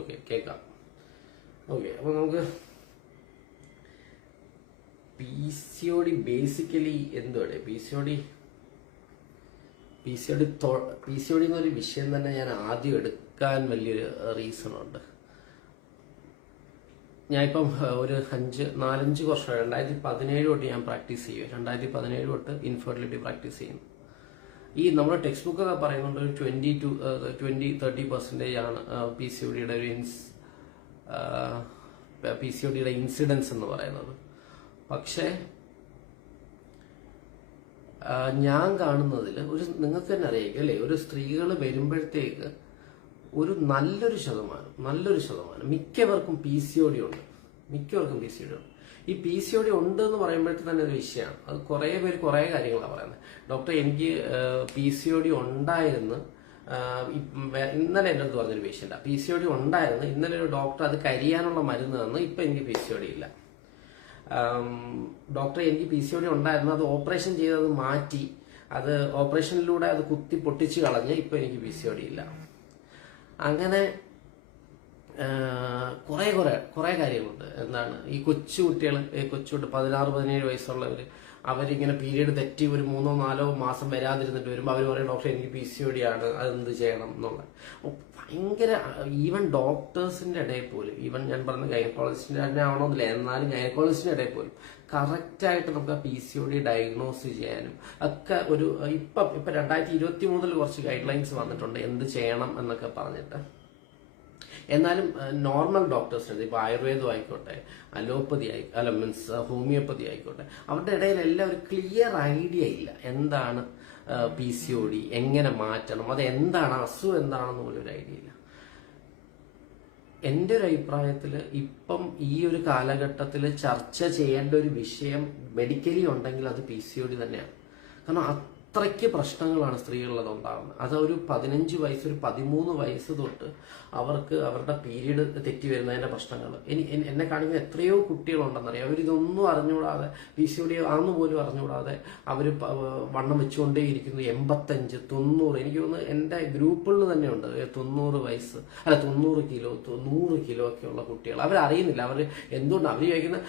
Okay, കേൾക്കാം. Okay, അപ്പോൾ നമുക്ക് PCOD ബേസിക്കലി എന്തുവാണ് PCOD എന്നൊരു വിഷയം തന്നെ ഞാൻ ആദ്യം എടുക്കാൻ വലിയൊരു റീസൺ ഉണ്ട്. ഞാനിപ്പം ഒരു 4-5 വർഷം 2017 തൊട്ട് ഞാൻ പ്രാക്ടീസ് ചെയ്യും. 2017 തൊട്ട് ഇൻഫെർട്ടിലിറ്റി പ്രാക്ടീസ് ചെയ്യുന്നു. ഈ നമ്മുടെ ടെക്സ്റ്റ് ബുക്കൊക്കെ പറയുന്നുണ്ട് ഒരു 20-30% ആണ് PCODയുടെ ഇൻസിഡൻസ് എന്ന് പറയുന്നത്. പക്ഷേ ഞാൻ കാണുന്നതിൽ നിങ്ങൾക്ക് തന്നെ അറിയാം അല്ലേ, ഒരു സ്ത്രീകൾ വരുമ്പോഴത്തേക്ക് ഒരു നല്ലൊരു ശതമാനം മിക്കവർക്കും PCOD ഉണ്ട്. ഈ PCOD ഉണ്ട് എന്ന് പറയുമ്പോഴത്തേക്ക് തന്നെ ഒരു വിഷയമാണ്. അത് കുറേ പേര് കുറേ കാര്യങ്ങളാണ് പറയുന്നത്. ഡോക്ടർ, എനിക്ക് PCOD ഉണ്ടായിരുന്നു, ഇന്നലെ എൻ്റെ അടുത്ത് പറഞ്ഞൊരു പേഷ്യൻ്റ് PCOD ഉണ്ടായിരുന്നു, ഇന്നലെ ഒരു ഡോക്ടർ അത് കരിയാനുള്ള മരുന്ന് തന്നു, ഇപ്പം എനിക്ക് PCOD ഇല്ല. ഡോക്ടർ, എനിക്ക് PCOD ഉണ്ടായിരുന്നു, അത് ഓപ്പറേഷൻ ചെയ്തത് മാറ്റി, അത് ഓപ്പറേഷനിലൂടെ അത് കുത്തി പൊട്ടിച്ച് കളഞ്ഞ് ഇപ്പം എനിക്ക് PCOD ഇല്ല. അങ്ങനെ കുറേ കാര്യങ്ങളുണ്ട്. എന്താണ് ഈ കൊച്ചുകുട്ടികൾ 16-17 വയസ്സുള്ളവർ അവരിങ്ങനെ പീരീഡ് തെറ്റി ഒരു 3-4 മാസം വരാതിരുന്നിട്ട് വരുമ്പോൾ അവർ പറയും ഡോക്ടർ എനിക്ക് PCOD ആണ്, അതെന്ത് ചെയ്യണം എന്നുള്ള ഭയങ്കര. ഈവൻ ഡോക്ടേഴ്സിന്റെ ഇടയിൽ പോലും, ഈവൻ ഞാൻ പറഞ്ഞ ഗൈനക്കോളജിസ്റ്റിന്റെ തന്നെ ആവണമെന്നില്ല, എന്നാലും ഗൈനക്കോളജിസ്റ്റിന്റെ ഇടയിൽ പോലും കറക്റ്റായിട്ട് നമുക്ക് ആ PCOD ഡയഗ്നോസ് ചെയ്യാനും ഒക്കെ ഇപ്പം 2023 കുറച്ച് ഗൈഡ് ലൈൻസ് വന്നിട്ടുണ്ട് എന്ത് ചെയ്യണം എന്നൊക്കെ പറഞ്ഞിട്ട്. എന്നാലും നോർമൽ ഡോക്ടേഴ്സിന് ഇപ്പോൾ ആയുർവേദം ആയിക്കോട്ടെ, അലോപ്പതി മീൻസ് ഹോമിയോപ്പതി ആയിക്കോട്ടെ, അവരുടെ ഇടയിൽ എല്ലാം ഒരു ക്ലിയർ ഐഡിയ ഇല്ല എന്താണ് PCOD, എങ്ങനെ മാറ്റണം, അത് എന്താണ്, അസുഖം എന്താണെന്ന് പോലും ഒരു ഐഡിയ ഇല്ല. എൻ്റെ ഒരു അഭിപ്രായത്തിൽ ഇപ്പം ഈ ഒരു കാലഘട്ടത്തിൽ ചർച്ച ചെയ്യേണ്ട ഒരു വിഷയം മെഡിക്കലി ഉണ്ടെങ്കിൽ അത് PCOD തന്നെയാണ്. കാരണം അത്രയ്ക്ക് പ്രശ്നങ്ങളാണ് സ്ത്രീകളിൽ ഉണ്ടാകുന്നത്. അത് ഒരു 15 വയസ്സ്, ഒരു 13 വയസ്സ് തൊട്ട് അവർക്ക് അവരുടെ പീരീഡ് തെറ്റി വരുന്നതിന്റെ പ്രശ്നങ്ങൾ. എന്നെ കാണിക്കുന്ന എത്രയോ കുട്ടികളുണ്ടെന്നറിയാം. അവരിതൊന്നും അറിഞ്ഞുകൂടാതെ, PCOD ആണെന്ന് പോലും അറിഞ്ഞുകൂടാതെ അവർ വണ്ണം വെച്ചുകൊണ്ടേയിരിക്കുന്നു. 85, 90. എനിക്ക് തോന്നുന്നു എൻ്റെ ഗ്രൂപ്പുകളിൽ തന്നെ ഉണ്ട് 90 വയസ്സ്, 90 കിലോ 100 കിലോ ഒക്കെ ഉള്ള കുട്ടികൾ. അവരറിയുന്നില്ല അവർ എന്തുകൊണ്ടാണ് അവർ ചോദിക്കുന്ന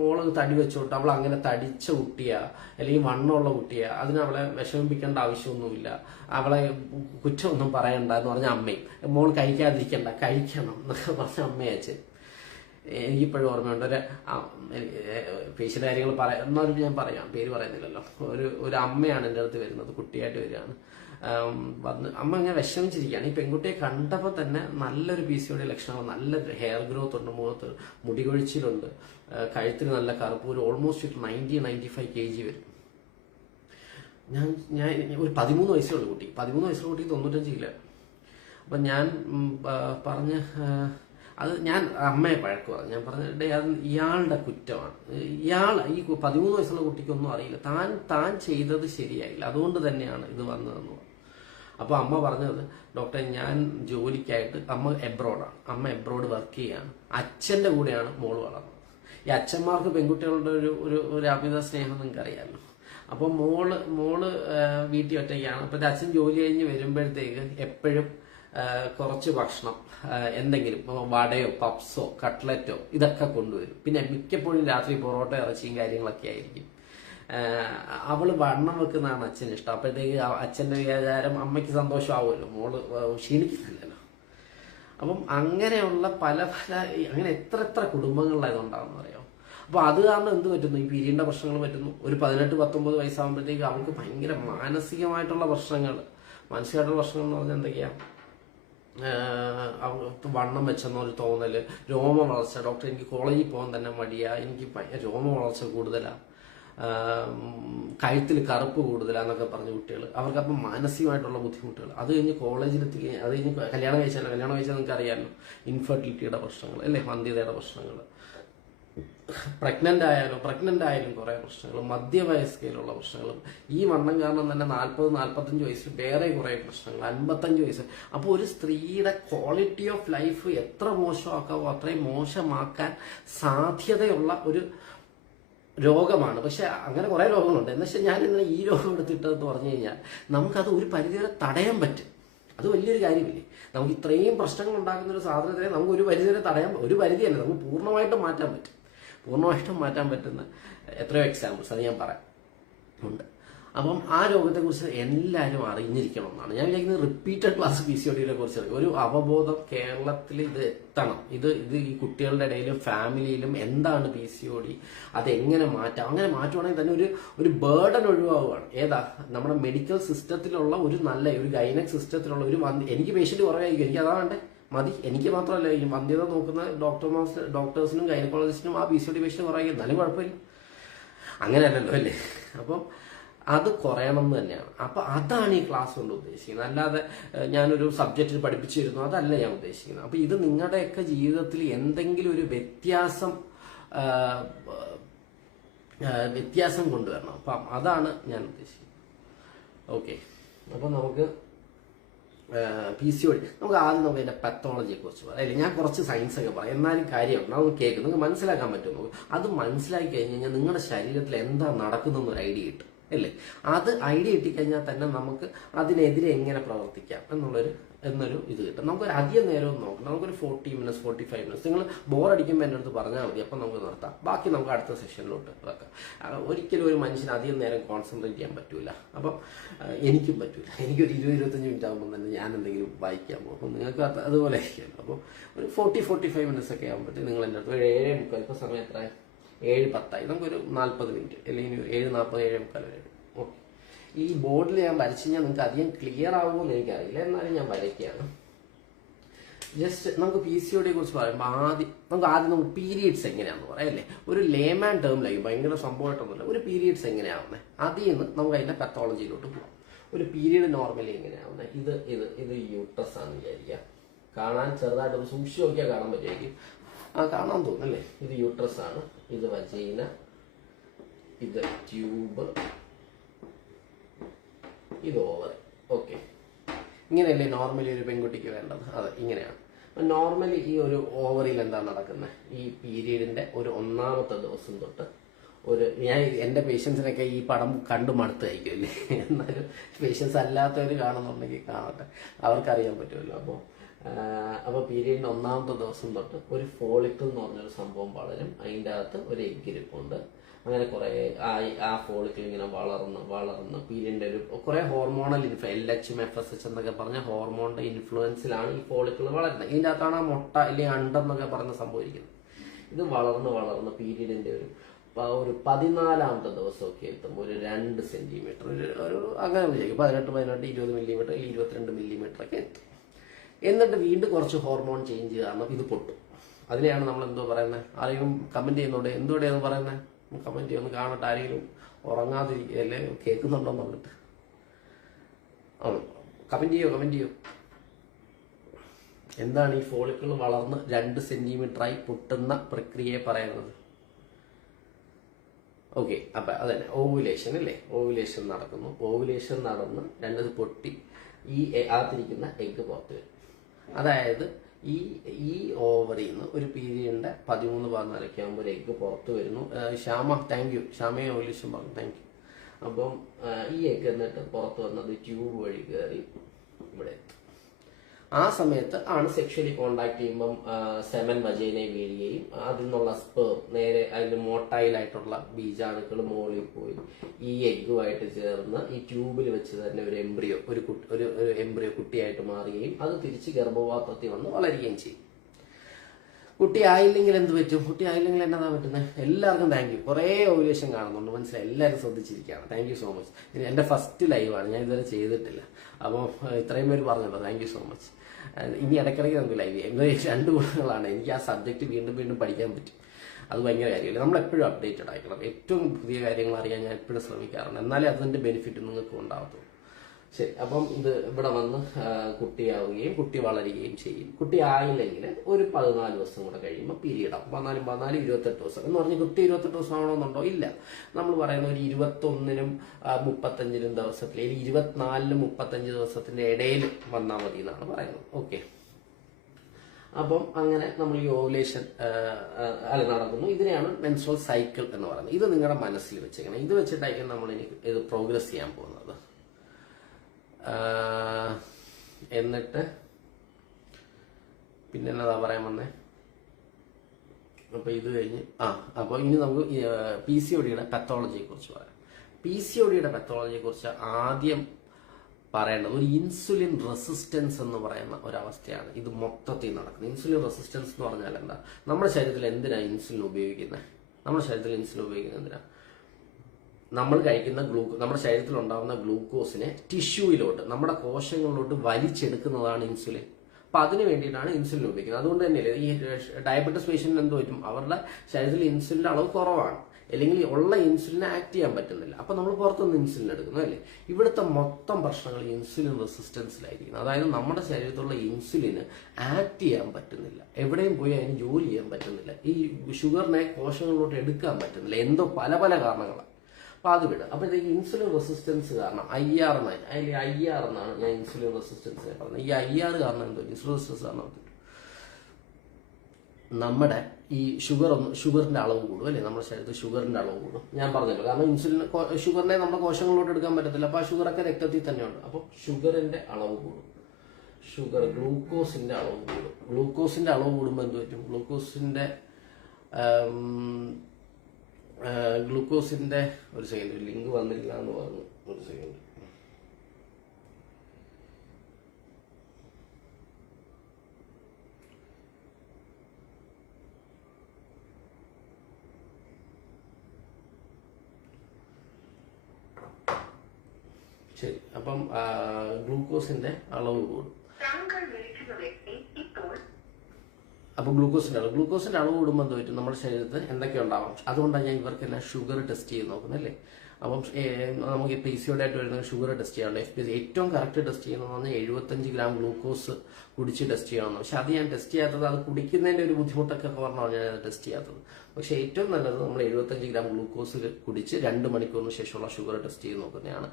മോള് തടി വെച്ചോട്ട് അവൾ അങ്ങനെ തടിച്ച കുട്ടിയാ അല്ലെങ്കിൽ വണ്ണമുള്ള കുട്ടിയാ, അതിന് അവളെ വിഷമിപ്പിക്കേണ്ട ആവശ്യമൊന്നുമില്ല, അവളെ കുറ്റമൊന്നും പറയണ്ട എന്ന് പറഞ്ഞ അമ്മയും, മോൾ കഴിക്കാതിരിക്കണ്ട കഴിക്കണം എന്നൊക്കെ പറഞ്ഞ അമ്മയച്ഛൻ. എനിക്കിപ്പോഴും ഓർമ്മയുണ്ട്. പേഷ്യൻ്റെ കാര്യങ്ങൾ എന്നാലും ഞാൻ പറയാം, പേര് പറയുന്നില്ലല്ലോ. ഒരു അമ്മയാണ് എൻ്റെ അടുത്ത് വരുന്നത്, കുട്ടിയായിട്ട് വരികയാണ്. വന്ന് അമ്മ ഇങ്ങനെ വിഷമിച്ചിരിക്കുകയാണ്. ഈ പെൺകുട്ടിയെ കണ്ടപ്പോൾ തന്നെ നല്ലൊരു PCOD ലക്ഷണങ്ങൾ, നല്ല ഹെയർ ഗ്രോത്ത് ഉണ്ട്, മുഖത്ത് മുടി കൊഴിച്ചിലുണ്ട്, കഴുത്തിന് നല്ല കറുപ്പ്, ഒരു ഓൾമോസ്റ്റ് 90-95 kg വരും. ഞാൻ ഒരു 13 വയസ്സുള്ള കുട്ടി 95 കിലോ. അപ്പം ഞാൻ പറഞ്ഞ് അത് ഞാൻ അമ്മയെ പഴക്ക് പറഞ്ഞു. ഞാൻ പറഞ്ഞ അത് ഇയാളുടെ കുറ്റമാണ്, ഈ 13 വയസ്സുള്ള കുട്ടിക്കൊന്നും അറിയില്ല, താൻ ചെയ്തത് ശരിയായില്ല, അതുകൊണ്ട് തന്നെയാണ് ഇത് വന്നതെന്ന് പറഞ്ഞു. അപ്പോൾ അമ്മ പറഞ്ഞത്, ഡോക്ടർ ഞാൻ ജോലിക്കായിട്ട് അമ്മ എബ്രോഡ് വർക്ക് ചെയ്യാണ്, അച്ഛൻ്റെ കൂടെയാണ് മോള് വളർന്നത്. ഈ അച്ഛന്മാർക്ക് പെൺകുട്ടികളുടെ ഒരു അമിത സ്നേഹം നിങ്ങൾക്ക് അറിയാമല്ലോ. അപ്പോൾ മോള് വീട്ടിൽ ഒറ്റയ്ക്കാണ്. അപ്പോഴത്തെ അച്ഛൻ ജോലി കഴിഞ്ഞ് വരുമ്പോഴത്തേക്ക് എപ്പോഴും കുറച്ച് ഭക്ഷണം, എന്തെങ്കിലും വടയോ പപ്സോ കട്ട്ലറ്റോ ഇതൊക്കെ കൊണ്ടുവരും. പിന്നെ മിക്കപ്പോഴും രാത്രി പൊറോട്ട ഇറച്ചിയും കാര്യങ്ങളൊക്കെ ആയിരിക്കും. അവള് വണ്ണം വെക്കുന്നതാണ് അച്ഛന് ഇഷ്ടം. അപ്പോഴത്തേക്ക് അച്ഛൻ്റെ വിചാരം അമ്മയ്ക്ക് സന്തോഷമാവുമല്ലോ, മോള് ക്ഷീണിക്കുന്നില്ലല്ലോ. അപ്പം അങ്ങനെയുള്ള പല അങ്ങനെ എത്ര കുടുംബങ്ങളിലാണ് ഉണ്ടാകുന്നത് അറിയാം. അപ്പോൾ അത് കാരണം എന്ത് പറ്റുന്നു, ഈ പീരീഡിന്റെ പ്രശ്നങ്ങൾ പറ്റുന്നു. ഒരു 18-19 വയസ്സാകുമ്പോഴത്തേക്ക് അവൾക്ക് ഭയങ്കര മാനസികമായിട്ടുള്ള പ്രശ്നങ്ങൾ എന്ന് പറഞ്ഞാൽ എന്തൊക്കെയാ, വണ്ണം വെച്ചെന്നൊരു തോന്നല്, രോമ വളർച്ച. ഡോക്ടർ, എനിക്ക് കോളേജിൽ പോകാൻ തന്നെ മടിയാ, എനിക്ക് രോമ വളർച്ച കൂടുതലാണ്, കഴുത്തിൽ കറുപ്പ് കൂടുതലാന്നൊക്കെ പറഞ്ഞ കുട്ടികൾ. അവർക്കപ്പം മാനസികമായിട്ടുള്ള ബുദ്ധിമുട്ടുകൾ. അത് കഴിഞ്ഞ് കോളേജിലെത്തി, അത് കഴിഞ്ഞ് കല്യാണം കഴിച്ചാൽ നിങ്ങൾക്ക് അറിയാമല്ലോ, ഇൻഫെർട്ടിലിറ്റിയുടെ പ്രശ്നങ്ങൾ അല്ലേ, വന്ധ്യതയുടെ പ്രശ്നങ്ങൾ, പ്രഗ്നന്റ് ആയാലും കുറേ പ്രശ്നങ്ങൾ, മധ്യവയസ്കയിലുള്ള പ്രശ്നങ്ങളും, ഈ വണ്ണം കാരണം തന്നെ 40-45 വയസ്സിൽ വേറെ കുറേ പ്രശ്നങ്ങൾ, 55 വയസ്സ്. അപ്പോൾ ഒരു സ്ത്രീയുടെ ക്വാളിറ്റി ഓഫ് ലൈഫ് എത്ര മോശമാക്കാവോ അത്രയും മോശമാക്കാൻ സാധ്യതയുള്ള ഒരു രോഗമാണ്. പക്ഷെ അങ്ങനെ കുറേ രോഗങ്ങളുണ്ട്. എന്ന് വെച്ചാൽ ഞാൻ ഇന്ന് ഈ രോഗം എടുത്തിട്ടെന്ന് പറഞ്ഞു കഴിഞ്ഞാൽ നമുക്കത് ഒരു പരിധിവരെ തടയാൻ പറ്റും. അത് വലിയൊരു കാര്യമില്ലേ. നമുക്ക് ഇത്രയും പ്രശ്നങ്ങൾ ഉണ്ടാക്കുന്ന ഒരു സാധനത്തിനെ നമുക്ക് ഒരു പരിധിവരെ തടയാൻ, ഒരു പരിധിയല്ല, നമുക്ക് പൂർണ്ണമായിട്ടും മാറ്റാൻ പറ്റും. പൂർണ്ണമായിട്ടും മാറ്റാൻ പറ്റുന്ന എത്രയോ എക്സാമ്പിൾസ് അത് ഞാൻ പറയാം ഉണ്ട്. അപ്പം ആ രോഗത്തെക്കുറിച്ച് എല്ലാവരും അറിഞ്ഞിരിക്കണം എന്നാണ് ഞാൻ വിചാരിക്കുന്നത്. റിപ്പീറ്റഡ് ക്ലാസ് PCOD കുറിച്ച് ഒരു അവബോധം കേരളത്തിൽ ഇത് എത്തണം. ഇത് ഈ കുട്ടികളുടെ ഇടയിലും ഫാമിലിയിലും എന്താണ് PCOD, അതെങ്ങനെ മാറ്റാം. അങ്ങനെ മാറ്റുവാണെങ്കിൽ തന്നെ ഒരു ബേർഡൻ ഒഴിവാവുകയാണ്. ഏതാ നമ്മുടെ മെഡിക്കൽ സിസ്റ്റത്തിലുള്ള ഒരു ഗൈനക് സിസ്റ്റത്തിലുള്ള എനിക്ക് പേഷ്യന്റ് കുറവായിരിക്കും, എനിക്ക് അതാ വേണ്ടേ, മതി. എനിക്ക് മാത്രമല്ല, ഈ വന്ധ്യത നോക്കുന്ന ഡോക്ടേഴ്സിനും ഗൈനക്കോളജിസ്റ്റിനും ആ PCOD പേഷ്യന്റ് കുറവായിരിക്കും, എന്നാലും കുഴപ്പമില്ല. അങ്ങനെയല്ലല്ലോ അല്ലേ? അപ്പം അത് കുറയണം എന്ന് തന്നെയാണ്. അപ്പൊ അതാണ് ഈ ക്ലാസ് കൊണ്ട് ഉദ്ദേശിക്കുന്നത്. അല്ലാതെ ഞാനൊരു സബ്ജക്റ്റിൽ പഠിപ്പിച്ചു തരുന്നു, അതല്ല ഞാൻ ഉദ്ദേശിക്കുന്നത്. അപ്പൊ ഇത് നിങ്ങളുടെയൊക്കെ ജീവിതത്തിൽ എന്തെങ്കിലും ഒരു വ്യത്യാസം കൊണ്ടുവരണം. അപ്പം അതാണ് ഞാൻ ഉദ്ദേശിക്കുന്നത്. ഓക്കെ, അപ്പൊ നമുക്ക് PCOD നമുക്ക് അതിന്റെ പത്തോളജിയെ കുറിച്ച് പറയാം. അല്ലെ, ഞാൻ കുറച്ച് സയൻസ് ഒക്കെ പറയാം, എന്നാലും കാര്യമുണ്ട്, നമുക്ക് കേൾക്കും, നിങ്ങൾക്ക് മനസ്സിലാക്കാൻ പറ്റും. അത് മനസ്സിലാക്കി കഴിഞ്ഞ് കഴിഞ്ഞാൽ നിങ്ങളുടെ ശരീരത്തിൽ എന്താ നടക്കുന്നതെന്നൊരു ഐഡിയ കിട്ടും അല്ലേ? അത് ഐഡിയ കിട്ടിക്കഴിഞ്ഞാൽ തന്നെ നമുക്ക് അതിനെതിരെ എങ്ങനെ പ്രവർത്തിക്കാം എന്നൊരു ഇത് കിട്ടും. നമുക്കൊരു അധികം നേരവും നോക്കണം. നമുക്കൊരു 40 minutes 45 minutes നിങ്ങൾ ബോറടിക്കുമ്പോൾ എൻ്റെ അടുത്ത് പറഞ്ഞാൽ മതി, അപ്പം നമുക്ക് നിർത്താം. ബാക്കി നമുക്ക് അടുത്ത സെഷനിലോട്ട് വെക്കാം. ഒരിക്കലും ഒരു മനുഷ്യന് അധികം നേരം കോൺസെൻട്രേറ്റ് ചെയ്യാൻ പറ്റൂല. അപ്പം എനിക്കും പറ്റൂല. എനിക്കൊരു 20-25 മിനിറ്റ് ആകുമ്പോൾ തന്നെ ഞാൻ എന്തെങ്കിലും വായിക്കാൻ പോകും. അപ്പം നിങ്ങൾക്ക് അതുപോലെ ആയിരിക്കുമല്ലോ. അപ്പോൾ ഒരു 40-45 minutes ഒക്കെ ആകുമ്പോഴത്തേക്ക് നിങ്ങൾ എൻ്റെ അടുത്ത് 7:45, ഇപ്പോൾ സമയം എത്ര 7:10, നമുക്കൊരു 40 മിനിറ്റ് അല്ലെങ്കിൽ 7:40 7:45 വരെ. ഓക്കെ, ഈ ബോർഡിൽ ഞാൻ വരച്ചു കഴിഞ്ഞാൽ നിങ്ങൾക്ക് അധികം ക്ലിയർ ആവുമെന്ന് എനിക്കറിയില്ല, എന്നാലും ഞാൻ വരയ്ക്കുകയാണ്. ജസ്റ്റ് നമുക്ക് PCOD കുറിച്ച് പറയുമ്പോൾ നമുക്ക് പീരിയഡ്സ് എങ്ങനെയാണെന്ന് പറയാം അല്ലേ? ഒരു ലേമാൻ ടേമിലായി, ഭയങ്കര സംഭവമായിട്ടൊന്നുമില്ല. ഒരു പീരിയഡ്സ് എങ്ങനെയാവുന്നത്, അതിൽ നിന്ന് നമുക്ക് അതിന്റെ പത്തോളജിയിലോട്ട് പോകാം. ഒരു പീരിയഡ് നോർമലി എങ്ങനെയാവുന്നത്, ഇത് യൂട്രസ് ആണ് വിചാരിക്കുക. കാണാൻ ചെറുതായിട്ടൊന്ന് സൂക്ഷിച്ച് നോക്കിയാൽ കാണാൻ പറ്റുമായിരിക്കും. കാണാൻ തോന്നുന്നല്ലേ? ഇത് യൂട്രസ് ആണ്, ഇത് വജീന, ഇത് ട്യൂബ്, ഇത് ഓവർ. ഓക്കെ, ഇങ്ങനെയല്ലേ നോർമലി ഒരു പെൺകുട്ടിക്ക് വേണ്ടത്? അതെ, ഇങ്ങനെയാണ്. നോർമലി ഈ ഒരു ഓവറിൽ എന്താ നടക്കുന്നത്, ഈ പീരീഡിന്റെ ഒരു 1ാമത്തെ ദിവസം തൊട്ട് ഞാൻ എൻ്റെ പേഷ്യൻസിനൊക്കെ ഈ പടം കണ്ടു മടുത്തായിരിക്കും അല്ലേ? എന്നാലും പേഷ്യൻസ് അല്ലാത്തവർ കാണുന്നുണ്ടെങ്കിൽ കാണട്ടെ, അവർക്കറിയാൻ പറ്റുമല്ലോ. അപ്പോൾ പീരീഡിന്റെ 1ാമത്തെ ദിവസം തൊട്ട് ഒരു ഫോളിക്കിൾ എന്ന് പറഞ്ഞൊരു സംഭവം വളരും. അതിൻ്റെ അകത്ത് ഒരു എഗ് ഇരിപ്പുണ്ട്. അങ്ങനെ കുറെ ആ ഫോളിക്കിൾ ഇങ്ങനെ വളർന്ന് പീരീഡിന്റെ കുറെ ഹോർമോണൽ LH FSH എന്നൊക്കെ പറഞ്ഞ ഹോർമോണിന്റെ ഇൻഫ്ലുവൻസിലാണ് ഈ ഫോളിക്കിൾ വളരുന്നത്. ഇതിൻ്റെ അകത്താണ് ആ മുട്ട അല്ലെങ്കിൽ അണ്ടെന്നൊക്കെ പറഞ്ഞ സംഭവിക്കുന്നത്. ഇത് വളർന്ന് പീരീഡിന്റെ ഒരു 14ാമത്തെ ദിവസമൊക്കെ എത്തുമ്പോൾ ഒരു 2 സെന്റിമീറ്റർ ഒരു അങ്ങനെ വിചാരിക്കും 18 20 മില്ലിമീറ്റർ അല്ലെങ്കിൽ 22 മില്ലിമീറ്റർ ഒക്കെ എത്തും. എന്നിട്ട് വീണ്ടും കുറച്ച് ഹോർമോൺ ചേഞ്ച് കാരണം ഇത് പൊട്ടും. അതിനെയാണ് നമ്മൾ എന്തോ പറയുന്നത്. ആരെങ്കിലും കമന്റ് ചെയ്യുന്നുണ്ട് എന്തോടെയാന്ന് പറയുന്നത്? കമന്റ് ചെയ്യൊന്ന് കാണട്ടെ. ആരെങ്കിലും ഉറങ്ങാതിരിക്കല്ലേ, കേൾക്കുന്നുണ്ടോ എന്നിട്ട് കമന്റ് ചെയ്യോ. എന്താണ് ഈ ഫോളിക്കിൾ വളർന്ന് 2 സെന്റിമീറ്ററായി പൊട്ടുന്ന പ്രക്രിയയെ പറയുന്നത്? ഓക്കെ, അപ്പൊ അതന്നെ ഓവുലേഷൻ അല്ലേ? ഓവുലേഷൻ നടക്കുന്നു. ഓവുലേഷൻ നടന്ന് 2 പൊട്ടി ഈ അകത്തിരിക്കുന്ന എഗ് പുറത്ത് വരും. അതായത് ഈ ഓവറിൽ നിന്ന് ഒരു പീരീഡിന്റെ 13-14 ആകുമ്പോൾ ഒരു എഗ് പുറത്ത് വരുന്നു. താങ്ക് യു ശ്യാമയെ ഓവുലേഷൻ പറഞ്ഞു, താങ്ക് യു. അപ്പം ഈ എഗ് എന്നിട്ട് പുറത്ത് വന്നത് ട്യൂബ് വഴി കയറി ഇവിടെ എത്തും. ആ സമയത്ത് ആണ് സെക്ഷലി കോണ്ടാക്ട് ചെയ്യുമ്പം സെമൻ വജൈനയിൽ വീഴുകയും അതിൽ നിന്നുള്ള സ്പേം നേരെ അതിന്റെ മോട്ടൈലായിട്ടുള്ള ബീജാണുക്കൾ മോളിൽ പോയി ഈ എഗ്ഗുമായിട്ട് ചേർന്ന് ഈ ട്യൂബിൽ വെച്ച് തന്നെ ഒരു എംബ്രിയോ ഒരു എംബ്രിയോ കുട്ടിയായിട്ട് മാറുകയും അത് തിരിച്ച് ഗർഭപാത്രത്തിൽ വന്ന് വളരുകയും ചെയ്യും. കുട്ടി ആയില്ലെങ്കിൽ എന്ത് പറ്റും? കുട്ടി ആയില്ലെങ്കിൽ എന്നതാ പറ്റുന്നത്? എല്ലാവർക്കും താങ്ക് യു. കുറേ ഓവുലേഷൻ കാണുന്നുണ്ട്, മനസ്സിലായി. എല്ലാവരും ശ്രദ്ധിച്ചിരിക്കുകയാണ്. Thank you so much. എന്റെ ഫസ്റ്റ് ലൈവാണ്, ഞാൻ ഇതുവരെ ചെയ്തിട്ടില്ല. അപ്പോൾ ഇത്രയും പേര് പറഞ്ഞല്ലോ, താങ്ക് യു സോ മച്ച്. ഇനി ഇടയ്ക്കിടയ്ക്ക് നമുക്ക് ലൈവ് ചെയ്യാം. 2 ഗുണങ്ങളാണ്. എനിക്ക് ആ സബ്ജക്ട് വീണ്ടും പഠിക്കാൻ പറ്റും. അത് ഭയങ്കര കാര്യമില്ല. നമ്മൾ എപ്പോഴും അപ്ഡേറ്റഡ് ആയിരിക്കണം. ഏറ്റവും പുതിയ കാര്യങ്ങൾ അറിയാൻ ഞാൻ എപ്പോഴും ശ്രമിക്കാറുണ്ട്. എന്നാലേ അതിന്റെ ബെനിഫിറ്റ് നിങ്ങൾക്ക് ഉണ്ടാവത്തുള്ളൂ. ശരി, അപ്പം ഇത് ഇവിടെ വന്ന് കുട്ടിയാവുകയും കുട്ടി വളരുകയും ചെയ്യും. കുട്ടി ആയില്ലെങ്കിൽ ഒരു 14 ദിവസം കൂടെ കഴിയുമ്പോൾ പീരീഡ് ആവും. 14 28 ദിവസം എന്ന് പറഞ്ഞ് കുട്ടി 28 ദിവസം ആവണമെന്നുണ്ടോ? ഇല്ല. നമ്മൾ പറയുന്ന ഒരു 21-നും 35-നും ദിവസത്തിൽ, അല്ലെങ്കിൽ 24-നും 35 ദിവസത്തിന്റെ ഇടയിൽ വന്നാൽ മതി എന്നാണ് പറയുന്നത്. ഓക്കെ, അപ്പം അങ്ങനെ നമ്മൾ ഈ ഓവുലേഷൻ നടക്കുന്നു. ഇതിനെയാണ് മെൻസ്ട്രൽ സൈക്കിൾ എന്ന് പറയുന്നത്. ഇത് നിങ്ങളുടെ മനസ്സിൽ വെച്ചേക്കണം. ഇത് വെച്ചിട്ടായിരിക്കും നമ്മൾ ഇത് പ്രോഗ്രസ് ചെയ്യാൻ പോകുന്നത്. എന്നിട്ട് പിന്നെ എന്നതാ പറയാൻ വന്നേ. അപ്പോൾ ഇത് കഴിഞ്ഞ് അപ്പോൾ ഇനി നമുക്ക് PCOD പെത്തോളജിയെ കുറിച്ച് പറയാം. PCOD പെത്തോളജിയെ കുറിച്ച് ആദ്യം പറയേണ്ടത് ഒരു ഇൻസുലിൻ റെസിസ്റ്റൻസ് എന്ന് പറയുന്ന ഒരവസ്ഥയാണ്. ഇത് മൊത്തത്തിൽ നടക്കുന്നത്. ഇൻസുലിൻ റെസിസ്റ്റൻസ് എന്ന് പറഞ്ഞാൽ എന്താ? നമ്മുടെ ശരീരത്തിൽ എന്തിനാണ് ഇൻസുലിൻ ഉപയോഗിക്കുന്നത്? നമ്മുടെ ശരീരത്തിൽ ഇൻസുലിൻ ഉപയോഗിക്കുന്നത് എന്തിനാ? നമ്മൾ കഴിക്കുന്ന നമ്മുടെ ശരീരത്തിൽ ഉണ്ടാകുന്ന ഗ്ലൂക്കോസിനെ ടിഷ്യൂയിലോട്ട്, നമ്മുടെ കോശങ്ങളിലോട്ട് വലിച്ചെടുക്കുന്നതാണ് ഇൻസുലിൻ. അപ്പൊ അതിന് വേണ്ടിയിട്ടാണ് ഇൻസുലിൻ ഉപയോഗിക്കുന്നത്. അതുകൊണ്ട് തന്നെയല്ലേ ഈ ഡയബറ്റിസ് പേഷ്യന്റിന് എന്ത് പറ്റും? അവരുടെ ശരീരത്തിൽ ഇൻസുലിന്റെ അളവ് കുറവാണ്, അല്ലെങ്കിൽ ഉള്ള ഇൻസുലിനെ ആക്ട് ചെയ്യാൻ പറ്റുന്നില്ല. അപ്പൊ നമ്മൾ പുറത്തുനിന്ന് ഇൻസുലിൻ എടുക്കുന്നു അല്ലേ? ഇവിടുത്തെ മൊത്തം പ്രശ്നങ്ങൾ ഇൻസുലിൻ റെസിസ്റ്റൻസിലായിരിക്കും. അതായത് നമ്മുടെ ശരീരത്തിലുള്ള ഇൻസുലിന് ആക്ട് ചെയ്യാൻ പറ്റുന്നില്ല, എവിടെയും പോയി അതിന് ജോലി ചെയ്യാൻ പറ്റുന്നില്ല, ഈ ഷുഗറിനെ കോശങ്ങളിലോട്ട് എടുക്കാൻ പറ്റുന്നില്ല, എന്തോ പല പല കാരണങ്ങളാണ്. അപ്പൊ അത് വിടും. അപ്പൊ ഇത് ഇൻസുലിൻ റെസിസ്റ്റൻസ് കാരണം IR എന്നാണ് ഞാൻ ഇൻസുലിൻ റെസിസ്റ്റൻസിനെ പറഞ്ഞത്. ഈ IR കാരണം എന്തോ ഇൻസുലിൻ റെസിസ്റ്റൻസ് കാരണം നമ്മുടെ ഈ ഷുഗറിന്റെ അളവ് കൂടും അല്ലേ? നമ്മുടെ ശരീരത്തിൽ ഷുഗറിന്റെ അളവ് കൂടും. ഞാൻ പറഞ്ഞല്ലോ, കാരണം ഇൻസുലിൻ ഷുഗറിനെ നമ്മുടെ കോശങ്ങളിലോട്ട് എടുക്കാൻ പറ്റത്തില്ല. അപ്പൊ ആ ഷുഗറൊക്കെ രക്തത്തിൽ തന്നെയുണ്ട്. അപ്പൊ ഷുഗറിന്റെ അളവ് കൂടും. ഗ്ലൂക്കോസിന്റെ അളവ് കൂടും. ഗ്ലൂക്കോസിന്റെ അളവ് കൂടുമ്പോൾ എന്ത് പറ്റും? ഗ്ലൂക്കോസിന്റെ ഒരു സെക്കൻഡ്, ലിങ്ക് വന്നില്ല എന്ന് പറഞ്ഞു. ഒരു സെക്കൻഡ്. ശരി. അപ്പം ഗ്ലൂക്കോസിന്റെ അളവ് കൂടും. അപ്പൊ ഗ്ലൂക്കോസിന്റെ അളവ് കൂടുമ്പോൾ എന്ത് പറ്റും? നമ്മുടെ ശരീരത്തിൽ എന്തൊക്കെ ഉണ്ടാവാം? അതുകൊണ്ടാണ് ഞാൻ ഇവർക്കെല്ലാം ഷുഗർ ടെസ്റ്റ് ചെയ്ത് നോക്കുന്നത് അല്ലേ? അപ്പം നമുക്ക് PCOD ആയിട്ട് വരുന്ന ഷുഗർ ടെസ്റ്റ് ചെയ്യാറുണ്ട്. FPC ഏറ്റവും കറക്റ്റ് ടെസ്റ്റ് ചെയ്യുന്നതെന്ന് പറഞ്ഞാൽ 75 ഗ്രാം ഗ്ലൂക്കോസ് കുടിച്ച് ടെസ്റ്റ് ചെയ്യണമെന്ന്. പക്ഷെ അത് ഞാൻ ടെസ്റ്റ് ചെയ്യാത്തത്, അത് കുടിക്കുന്നതിന്റെ ഒരു ബുദ്ധിമുട്ടൊക്കെ പറഞ്ഞാണ് ഞാൻ അത് ടെസ്റ്റ് ചെയ്യാത്തത്. പക്ഷെ ഏറ്റവും നല്ലത് നമ്മൾ 75 ഗ്രാം ഗ്ലൂക്കോസ് കുടിച്ച് 2 മണിക്കൂറിന് ശേഷമുള്ള ഷുഗർ ടെസ്റ്റ് ചെയ്ത് നോക്കുന്നതാണ്.